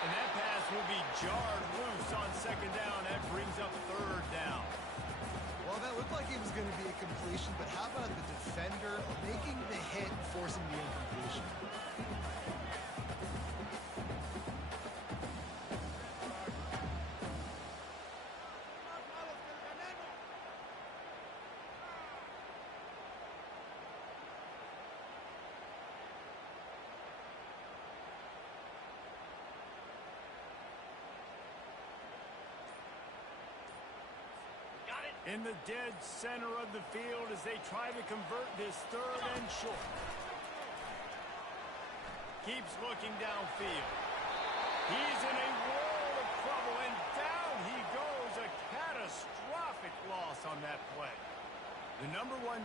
And that pass will be jarred loose on 2nd down. That brings up 3rd down. Well, that looked like it was going to be a completion, but how about the defender making the hit and forcing the incompletion? In the dead center of the field as they try to convert this 3rd and short. Keeps looking downfield. He's in a world of trouble, and down he goes. A catastrophic loss on that play. The number 1...